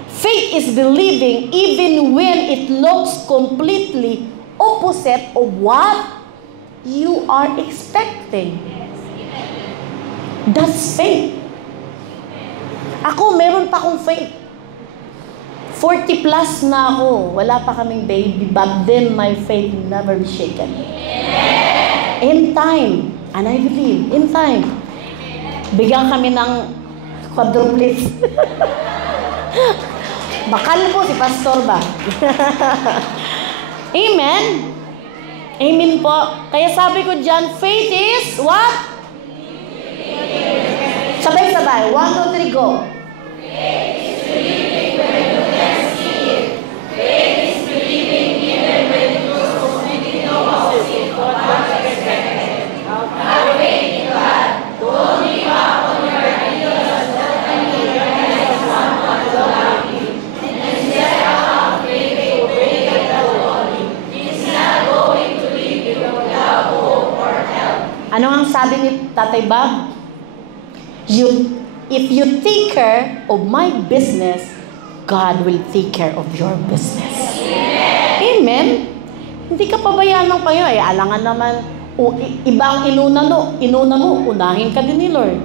Faith is believing even when it looks completely opposite of what you are expecting. That's faith. Ako, meron pa akong faith. 40 plus na ako. Wala pa kaming baby, but then my faith never be shaken. In time, and I believe, in time, bigyan kami ng quadruplets. Bakal po si Pastor ba? Amen? Amen po. Kaya sabi ko dyan, faith is what? Sabay-sabay. 1, 2, 3, go. Faith is believing when you can see it. Faith is believing even when you don't know how to see it or not expected. Have faith in God. Don't give up on your ideas. Don't recognize someone to love you. Instead of faith to break the glory. It's not going to leave you without hope or help. Ano ang sabi ni Tatay Bob? If you take care of my business, God will take care of your business. Amen? Amen? Hindi ka pabayaan ng Panginoon. Alangan naman, ibang inuna mo, unahin ka din ni Lord.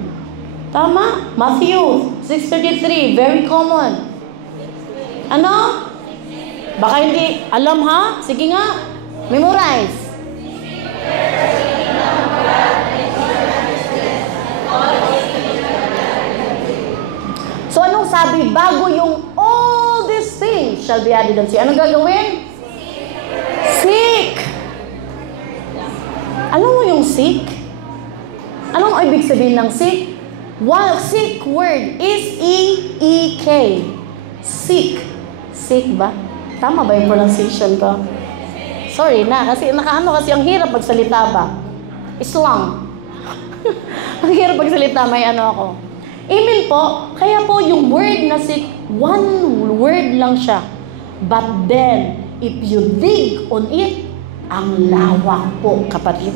Tama? Matthew 6:33, very common. Ano? Baka hindi alam ha? Sige nga, memorize. So anong sabi? Bago yung all these things shall be added unto you. Anong gagawin? Seek. Alam mo yung seek? Anong ibig sabihin ng seek? Seek word is E-E-K. Seek. Seek ba? Tama ba yung pronunciation ko? Sorry na, kasi kasi ang hirap magsalita ba? Islang. Ang hirap magsalita, may ano ako. Amen po. Kaya po yung word na seek, one word lang siya. But then, if you dig on it, ang lawak po, kapatid.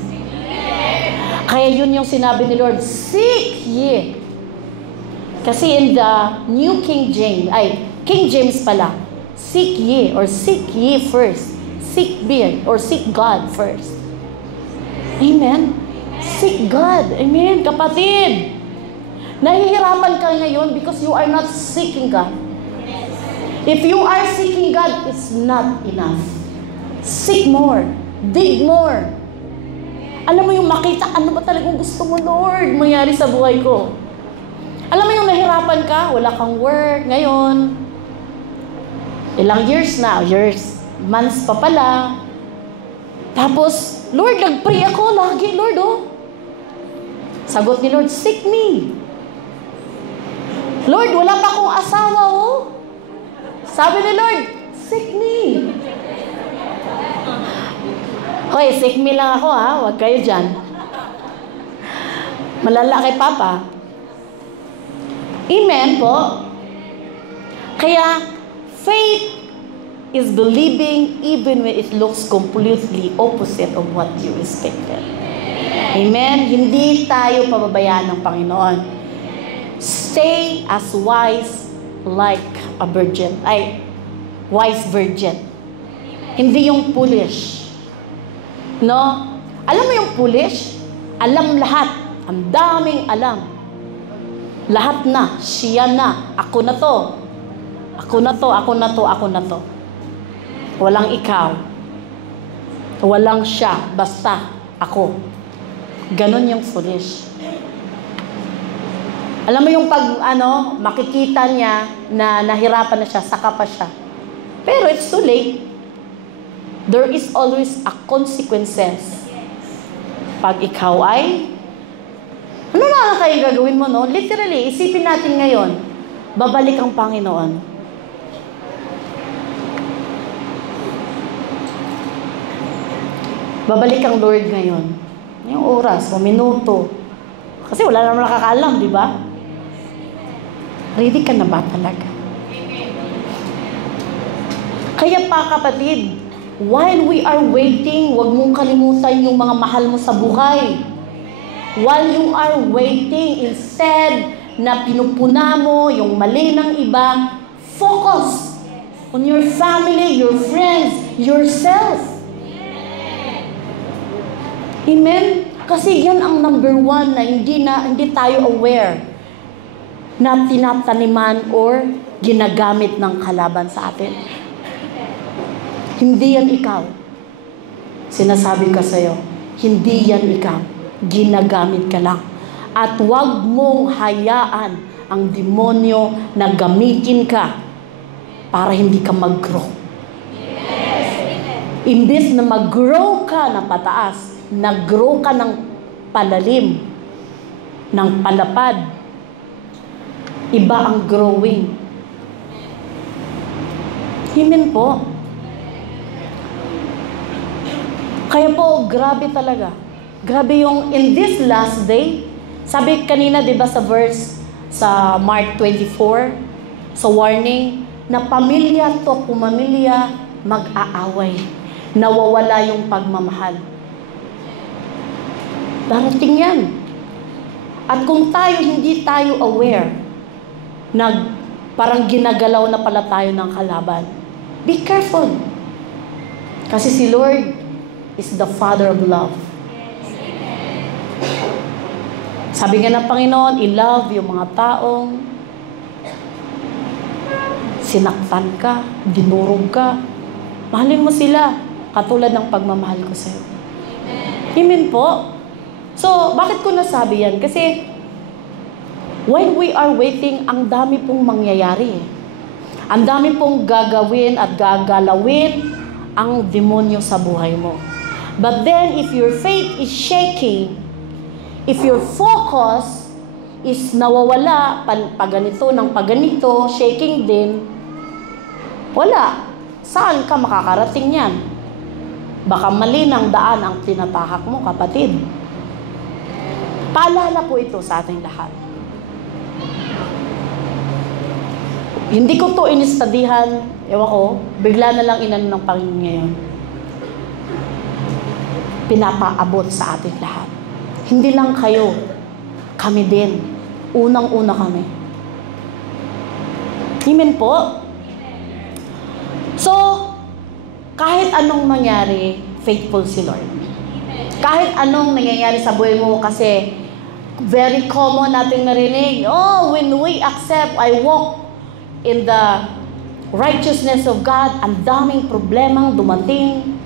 Kaya yun yung sinabi ni Lord, seek ye. Kasi in the New King James, King James pala, seek ye or seek ye first. Seek me or seek God first. Amen? Seek God. Amen, kapatid. Nahihirapan ka ngayon because you are not seeking God. If you are seeking God, it's not enough. Seek more. Dig more. Alam mo yung makita, ano ba talagang gusto mo, Lord, mangyari sa buhay ko? Alam mo yung nahirapan ka, wala kang work ngayon. Ilang years na, months pa pala. Tapos, Lord, nag-pray ako lagi, Lord, oh. Sagot ni Lord, seek me. Lord, wala pa akong asawa, oh. Sabi ni Lord, seek me. Hoy, seek me lang ako, ha? Huwag kayo dyan. Malala kay Papa. Amen po? Kaya, faith is believing even when it looks completely opposite of what you expected. Amen? Hindi tayo pababayaan ng Panginoon. Stay as wise like a virgin. Wise virgin. Hindi yung foolish. No? Alam mo yung foolish? Alam lahat. Ang daming alam. Lahat na. Siya na. Ako na to. Ako na to. Ako na to. Ako na to. Walang ikaw. Walang siya. Basta ako. Ganon yung foolish. Alam mo yung makikita niya na nahirapan na siya, saka pa siya. Pero it's too late. There is always a consequences. Pag ikaw ay, ano na kayo gagawin mo, no? Literally, isipin natin ngayon, babalik ang Panginoon. Babalik ang Lord ngayon. Yung oras, o minuto. Kasi wala naman nakakaalam, di ba? Ready ka na ba talaga? Kaya pa kapatid, while we are waiting, huwag mong kalimutan yung mga mahal mo sa buhay. While you are waiting, instead na pinupuna mo yung mali ng iba, focus on your family, your friends, yourself. Amen? Kasi yan ang number one na hindi tayo aware na tinataniman or ginagamit ng kalaban sa atin. Hindi yan ikaw. Sinasabi ka sa'yo, hindi yan ikaw. Ginagamit ka lang. At huwag mong hayaan ang demonyo na gamitin ka para hindi ka mag-grow. Imbes na mag-grow ka na pataas, nag-grow ka ng palalim, ng palapad. Iba ang growing. Amen po. Kaya po, grabe talaga. Grabe yung in this last day. Sabi kanina, di ba sa verse sa Mark 24, sa warning, na pamilya to pumamilya mag-aaway. Nawawala yung pagmamahal. Darating yan. At kung hindi tayo aware, parang ginagalaw na pala tayo ng kalaban, be careful. Kasi si Lord is the Father of love. Sabi nga ng Panginoon, i-love yung mga taong sinaktan ka, dinurog ka. Mahalin mo sila, katulad ng pagmamahal ko sa'yo. Amen po. So, bakit ko nasabi yan? Kasi, when we are waiting, ang dami pong mangyayari. Ang dami pong gagawin at gagalawin ang demonyo sa buhay mo. But then, if your faith is shaking, if your focus is nawawala, paganito ng paganito, shaking din, wala. Saan ka makakarating yan? Baka mali ng daan ang tinatahak mo, kapatid. Paalala po ito sa ating lahat. Hindi ko to inistadihan, ewan ko, bigla na lang inano ng Panginoon ngayon. Pinapaabot sa ating lahat. Hindi lang kayo, kami din. Unang-una kami. Amen po? So, kahit anong mangyari, faithful si Lord. Kahit anong nangyayari sa buhay mo, kasi very common nating narinig, when we accept, I walk in the righteousness of God, ang daming problemang dumating,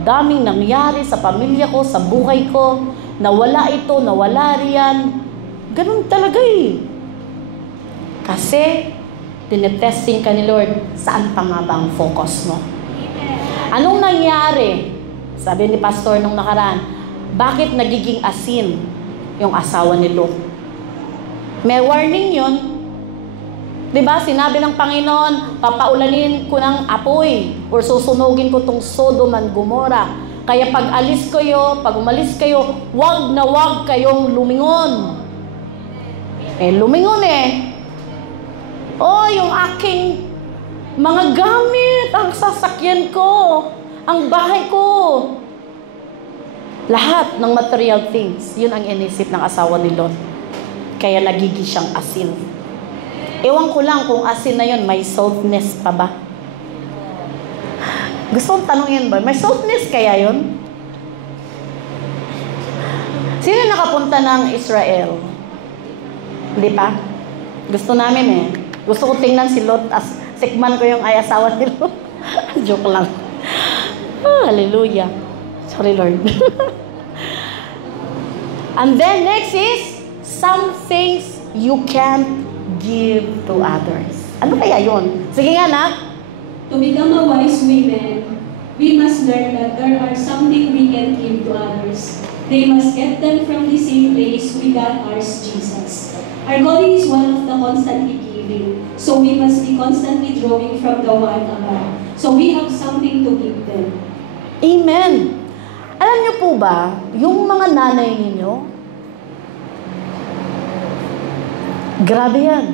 daming nangyari sa pamilya ko, sa buhay ko, nawala ito, nawala riyan. Ganun talaga eh. Kasi, tinetesting ka ni Lord, saan pa nga ba ang focus mo? Anong nangyari? Sabi ni Pastor nung nakaraan, bakit nagiging asin yung asawa ni Lot? May warning yun. Diba, sinabi ng Panginoon, papaulanin ko ng apoy or susunugin ko tong Sodom and Gomorrah. Kaya pag umalis kayo, wag na wag kayong lumingon. Lumingon Oh, yung aking mga gamit, ang sasakyan ko, ang bahay ko. Lahat ng material things, yun ang inisip ng asawa ni Lot. Kaya nagiging siyang asin. Ewan ko lang kung asin na yun, may saltness pa ba? Gusto kong tanungin ba, may saltness kaya yun? Sino nakapunta ng Israel? Hindi pa? Gusto namin eh. Gusto ko tingnan si Lot as tikman ko yung asawa ni Lot. Joke lang. Hallelujah. Sorry Lord. And then next is, some things you can't give to others. Ano kaya yun? Sige nga na. To become a wise woman, we must learn that there are something we can give to others. They must get them from the same place we got ours, Jesus. Our calling is one of the constantly giving. So we must be constantly drawing from the one above. So we have something to give them. Amen. Alam niyo po ba, yung mga nanay ninyo, grabe yan.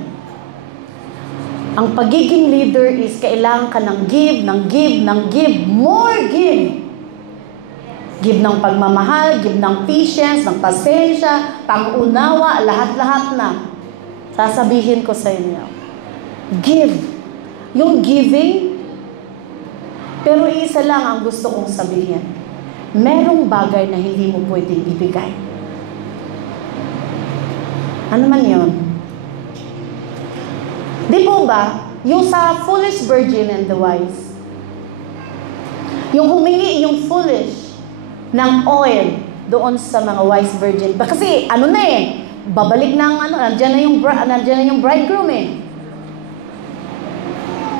Ang pagiging leader is kailangan ka ng give, more give. Give ng pagmamahal, give ng patience, ng pasensya, pang-unawa, lahat-lahat na. Sasabihin ko sa inyo. Give. Yung giving, pero isa lang ang gusto kong sabihin. Merong bagay na hindi mo pwedeng ibigay. Ano man yun? Di po ba, yung sa foolish virgin and the wise, yung humingi yung foolish ng oil doon sa mga wise virgin. Kasi ano na eh, babalik ng nandiyan na yung bridegroom eh.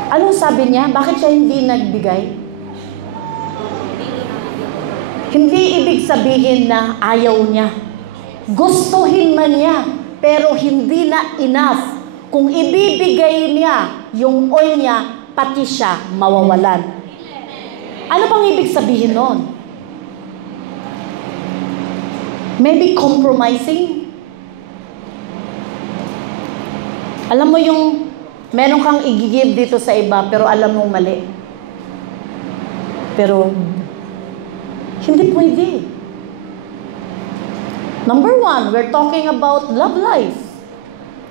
Anong sabi niya? Bakit siya hindi nagbigay? Hindi ibig sabihin na ayaw niya. Gustuhin man niya, pero hindi na enough. Kung ibibigay niya yung oil niya, pati siya mawawalan. Ano pang ibig sabihin nun? Maybe compromising? Alam mo yung meron kang i-give dito sa iba, pero alam mong mali. Pero hindi pwede. Number one, we're talking about love life.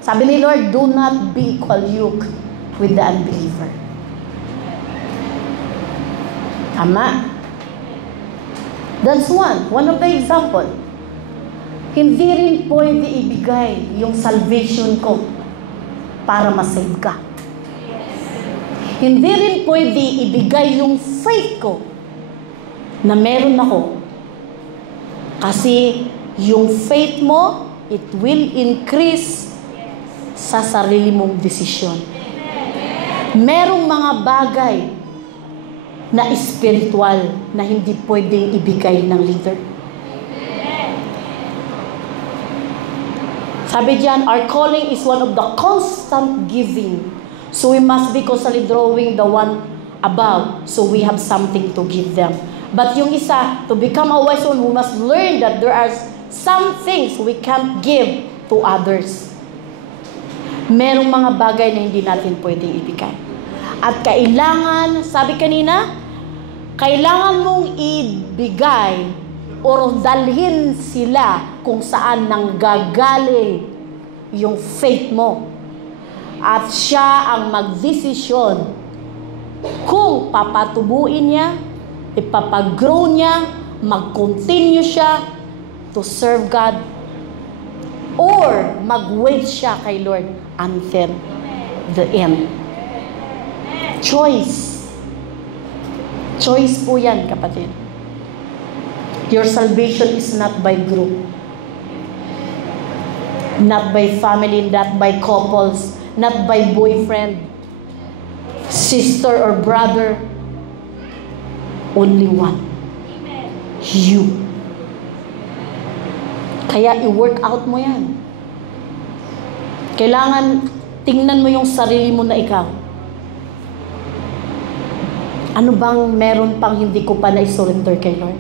Sabi ni Lord, do not be equal yoke with the unbeliever. Tama. That's one of the example. Hindi rin pwede ibigay yung salvation ko para masave ka. Hindi rin pwede ibigay yung faith ko na meron ako. Kasi yung faith mo, it will increase sa sarili mong desisyon. Merong mga bagay na spiritual na hindi pwedeng ibigay ng leader. Sabi diyan, our calling is one of the constant giving. So we must be constantly drawing the one above, so we have something to give them. But yung isa, to become a wise one, we must learn that there are some things we can't give to others. Merong mga bagay na hindi natin pwedeng ibigay. At kailangan, sabi kanina, kailangan mong ibigay o dalhin sila kung saan nanggagaling yung faith mo. At siya ang magdesisyon kung papatubuin niya, ipapag-grow niya, mag-continue siya to serve God, or mag-wait siya kay Lord until the end. Choice. Choice po yan, kapatid. Your salvation is not by group, not by family, not by couples, not by boyfriend, sister or brother. Only one. You. Kaya i-work out mo yan. Kailangan tingnan mo yung sarili mo na ikaw. Ano bang meron pang hindi ko pa na-surrender kay Lord?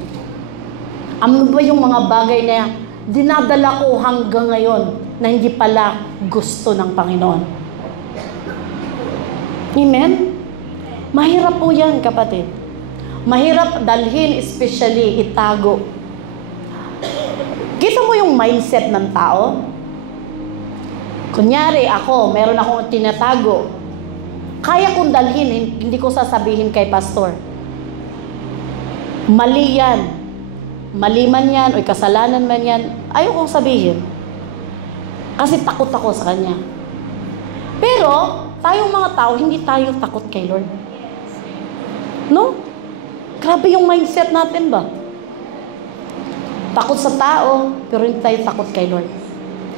Ano ba yung mga bagay na dinadala ko hanggang ngayon na hindi pala gusto ng Panginoon? Amen? Mahirap po yan, kapatid. Mahirap dalhin, especially itago. Kita mo yung mindset ng tao? Kunyari ako, meron akong tinatago. Kaya kong dalhin, hindi ko sasabihin kay pastor. Mali yan. Mali man yan, o kasalanan man yan, ayaw kong sabihin. Kasi takot ako sa kanya. Pero, tayong mga tao, hindi tayo takot kay Lord. No? Grabe yung mindset natin ba? Takot sa tao, pero hindi tayo takot kay Lord.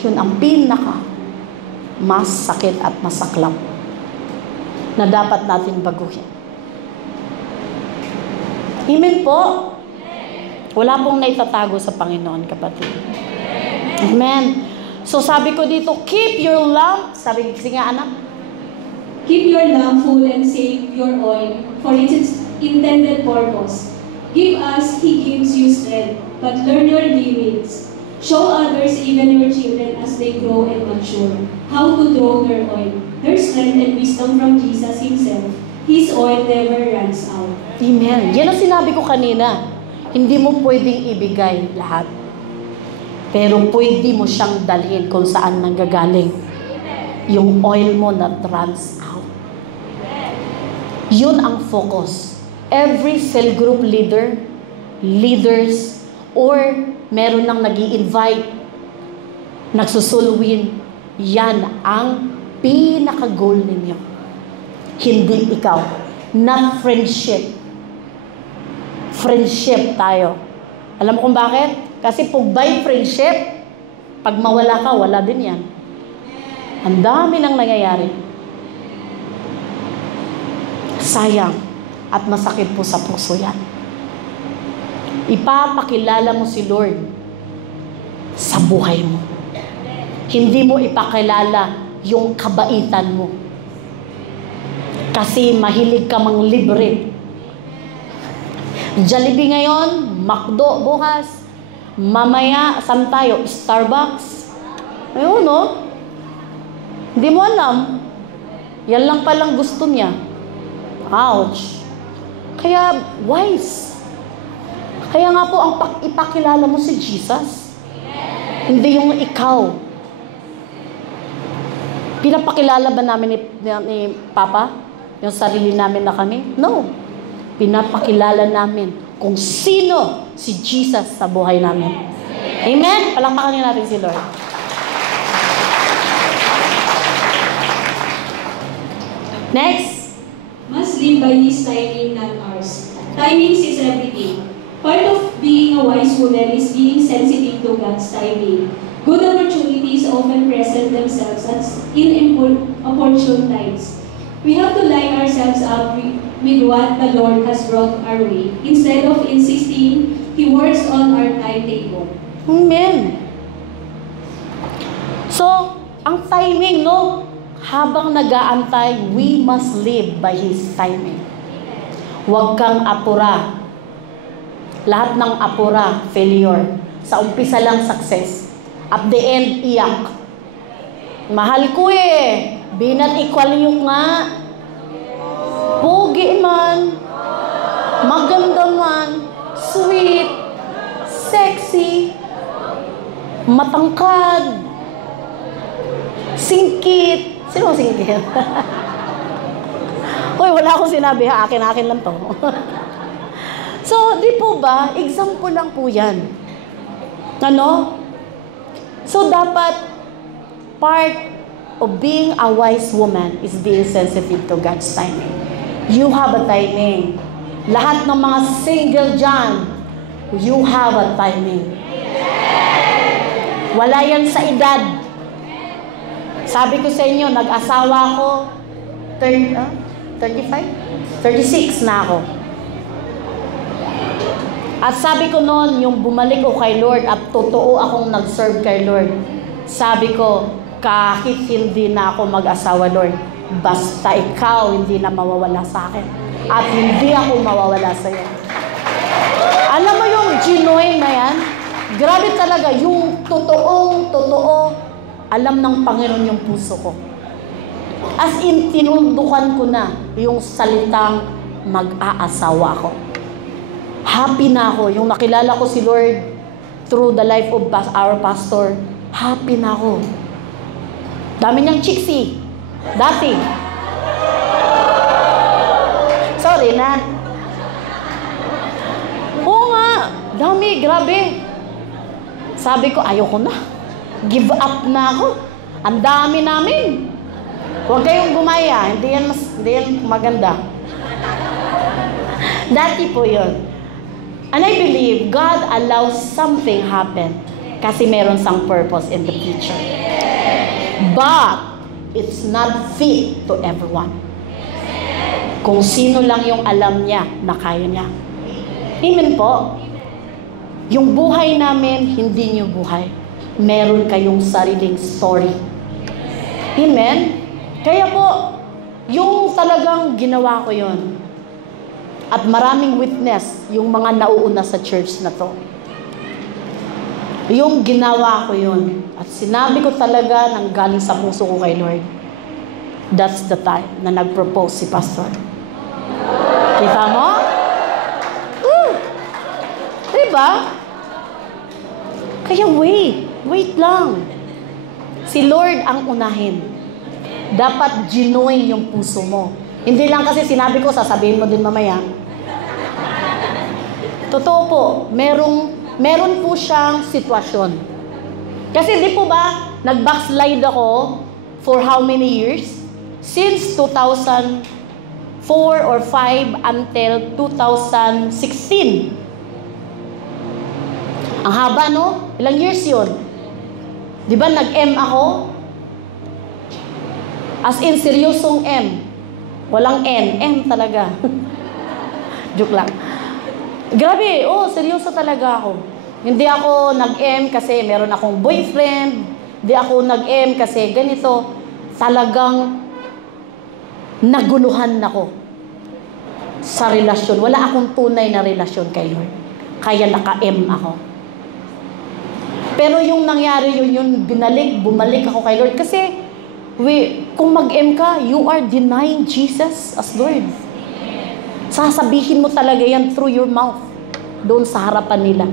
Yun ang pinaka mas sakit at masaklap na dapat natin baguhin. Amen po? Wala pong naitatago sa Panginoon, kapatid. Amen. So sabi ko dito, keep your lamp. Sabi nga anak, Keep your lamp full and save your oil for its intended purpose. Give as He gives you strength, but learn your limits. Show others, even your children, as they grow and mature, how to draw their oil. Their strength and wisdom from Jesus Himself. His oil never runs out. Amen. Yan ang sinabi ko kanina. Hindi mo pwedeng ibigay lahat. Pero pwede mo siyang dalhin kung saan nanggagaling. Yung oil mo na runs out. Yun ang focus. Every cell group leader, leaders, or meron nang nag-i-invite, nagsusulwin, yan ang pinaka-goal ninyo. Hindi ikaw. Not friendship. Friendship tayo. Alam mo kung bakit? Kasi pag by friendship, pag mawala ka, wala din yan. Ang dami nang nangyayari. Sayang at masakit po sa puso yan. Ipapakilala mo si Lord sa buhay mo. Hindi mo ipakilala yung kabaitan mo. Kasi mahilig ka mang libre. Jollibee ngayon, McDo bukas, mamaya, saan tayo? Starbucks. Ayun, no? Hindi mo alam. Yan lang palang gusto niya. Ouch. Kaya, wise. Kaya nga po, ang ipakilala mo si Jesus. Hindi yung ikaw. Pinapakilala ba namin ni Papa? Yung sarili namin na kami? No. Pinapakilala namin kung sino si Jesus sa buhay namin. Amen? Palakpakan natin si Lord. Next. Must live by His timing, not ours. Timings is everything. Part of being a wise woman is being sensitive to God's timing. Good opportunities often present themselves in opportune times. We have to line ourselves up with what the Lord has brought our way, instead of insisting He works on our timetable. Amen. So, ang timing, no? Habang nag-aantay, we must live by His timing. Huwag kang apura. Lahat ng apura, failure. Sa umpisa lang, success. At the end, iyak. Mahal ko eh. Binat equal yung nga. Pogi man. Maganda man. Sweet. Sexy. Matangkad. Singkit. Sino ang singkit? Hoy, wala akong sinabi ha. Akin lang to. So, di po ba? Example lang po yan. Ano? So, dapat part of being a wise woman is being sensitive to God's timing. You have a timing. Lahat ng mga single dyan, you have a timing. Wala yan sa edad. Sabi ko sa inyo, nag-asawa ako, 36 na ako. At sabi ko noon, yung bumalik ko kay Lord at totoo akong nag-serve kay Lord, sabi ko, kahit hindi na ako mag-asawa, Lord, basta ikaw hindi na mawawala sa akin. At hindi ako mawawala sa iyo. Alam mo yung genuine na yan? Grabe talaga, yung totoo, alam ng Panginoon yung puso ko. As in, tinundukan ko na yung salitang mag-aasawa ako. Happy na ako. Yung nakilala ko si Lord through the life of our pastor, happy na ako. Dami niyang chicks dati. Sorry na. Oo nga, dami, grabe. Sabi ko, ayoko na. Give up na ako. Ang dami namin. Huwag kayong gumaya. Hindi yan maganda. Dati po yun. And I believe God allows something happen kasi meron sang purpose in the future. But it's not fit to everyone. Kung sino lang yung alam niya na kaya niya. Amen po. Yung buhay namin, hindi niyo buhay. Meron kayong sariling story. Amen? Kaya po, yung talagang ginawa ko yun. At maraming witness yung mga nauuna sa church na to. Yung ginawa ko yun. At sinabi ko talaga nang galing sa puso ko kay Lord. That's the time na nag-propose si Pastor. Kita mo? Diba? Kaya wait lang. Si Lord ang unahin. Dapat genuine yung puso mo. Hindi lang kasi sinabi ko, sasabihin mo din mamaya. Totoo po, meron po siyang sitwasyon. Kasi di po ba, nag-backslide ako for how many years? Since 2004 or 5 until 2016. Ang haba, no? Ilang years yun? Di ba nag-M ako? As in, seryosong M. Walang N. M talaga. Joke lang. Grabe, seryoso talaga ako. Hindi ako nag-M kasi meron akong boyfriend. Hindi ako nag-M kasi ganito. Talagang naguluhan ako sa relasyon. Wala akong tunay na relasyon kay Lord. Kaya naka-M ako. Pero yung nangyari yun, bumalik ako kay Lord. Kasi, kung mag-M ka, you are denying Jesus as Lord. Sasabihin mo talaga yan through your mouth. Doon sa harapan nila.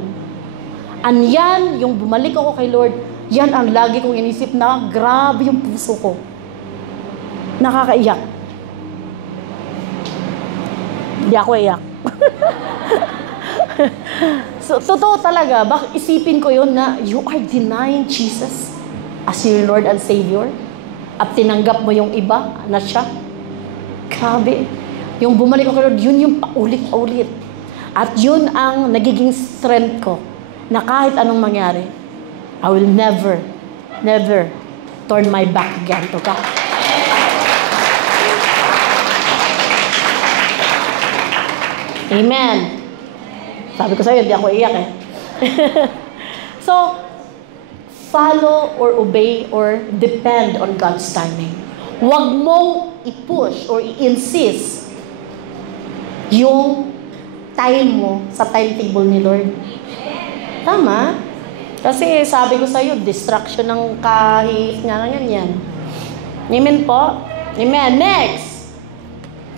And yan, yung bumalik ako kay Lord, yan ang lagi kong inisip na grabe yung puso ko. Nakakaiyak. Hindi ako iyak. So, totoo talaga, bakit isipin ko yun na you are denying Jesus as your Lord and Savior? At tinanggap mo yung iba na siya? Grabe. Yung bumalik ako, Lord, yun yung paulit-ulit. At yun ang nagiging strength ko na kahit anong mangyari, I will never turn my back again to God. Amen. Sabi ko sa'yo, hindi ako iyak eh. So, follow or obey or depend on God's timing. Huwag mong i-push or i-insist yung time mo sa timetable ni Lord. Tama? Kasi sabi ko sa'yo, distraction ng kahit nga lang yan. Amen po? Amen. Next.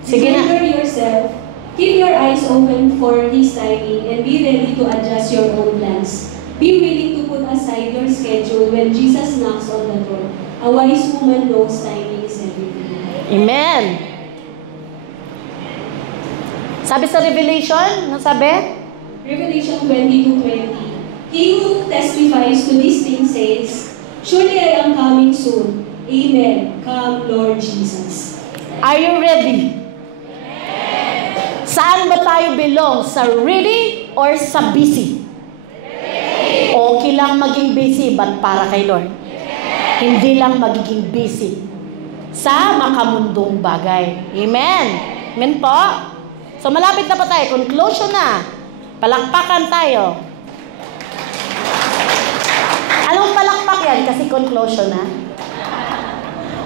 Sige na. Remember yourself. Keep your eyes open for His timing and be ready to adjust your own plans. Be willing to put aside your schedule when Jesus knocks on the door. A wise woman knows timing is everything. Amen. Sabi sa Revelation, ano sabi? Revelation 22:20. He who testifies to these things says, surely I am coming soon. Amen. Come, Lord Jesus. Are you ready? Saan ba tayo belong? Sa ready or sa busy? Okay lang maging busy, but para kay Lord. Hindi lang magiging busy sa makamundong bagay. Amen. Amen po. So malapit na pa tayo. Conclusion na. Palakpakan tayo. Anong palakpak yan? Kasi conclusion na.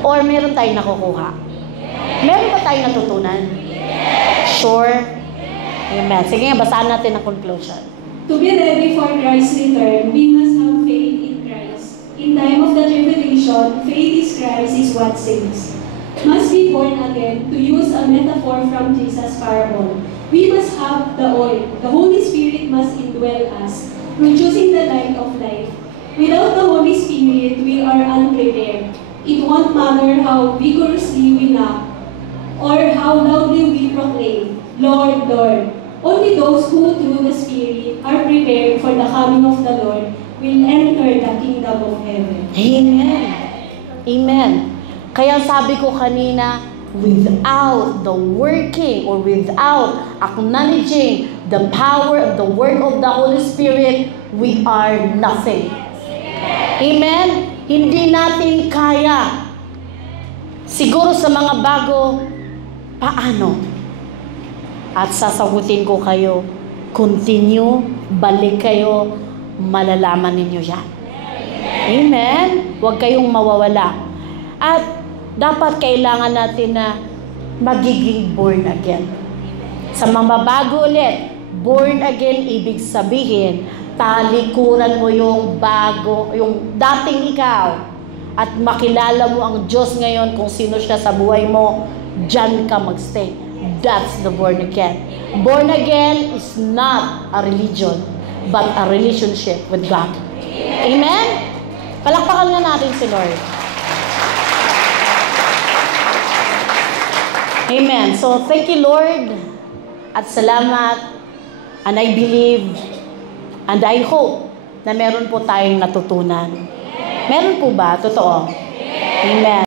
Or meron tayong nakukuha? Meron ba tayong natutunan? Sure? Amen. Sige nga, basahan natin ang conclusion. To be ready for Christ's return, we must have faith in Christ. In time of the tribulation, faith in Christ is what saves. must be born again, to use a metaphor from Jesus' parable. We must have the oil. The Holy Spirit must indwell us, producing the light of life. Without the Holy Spirit, we are unprepared. It won't matter how vigorously we knock or how loudly we proclaim, Lord, Lord. Only those who through the Spirit are prepared for the coming of the Lord will enter the kingdom of heaven. Amen. Amen. Kaya sabi ko kanina, without the working or without acknowledging the power of the work of the Holy Spirit, we are nothing. Amen? Hindi natin kaya. Siguro sa mga bago, paano? At sasagutin ko kayo, continue, balik kayo, malalaman ninyo yan. Amen? Huwag kayong mawawala. At dapat kailangan natin na magiging born again. Sa mga bago ulit, born again, ibig sabihin, talikuran mo yung bago, yung dating ikaw, at makilala mo ang Diyos ngayon kung sino siya sa buhay mo, dyan ka magstay. That's the born again. Born again is not a religion, but a relationship with God. Amen? Palakpakan na natin si Lord. Amen. So, thank you, Lord. At salamat. And I believe, and I hope, na meron po tayong natutunan. Meron po ba? Totoo. Amen.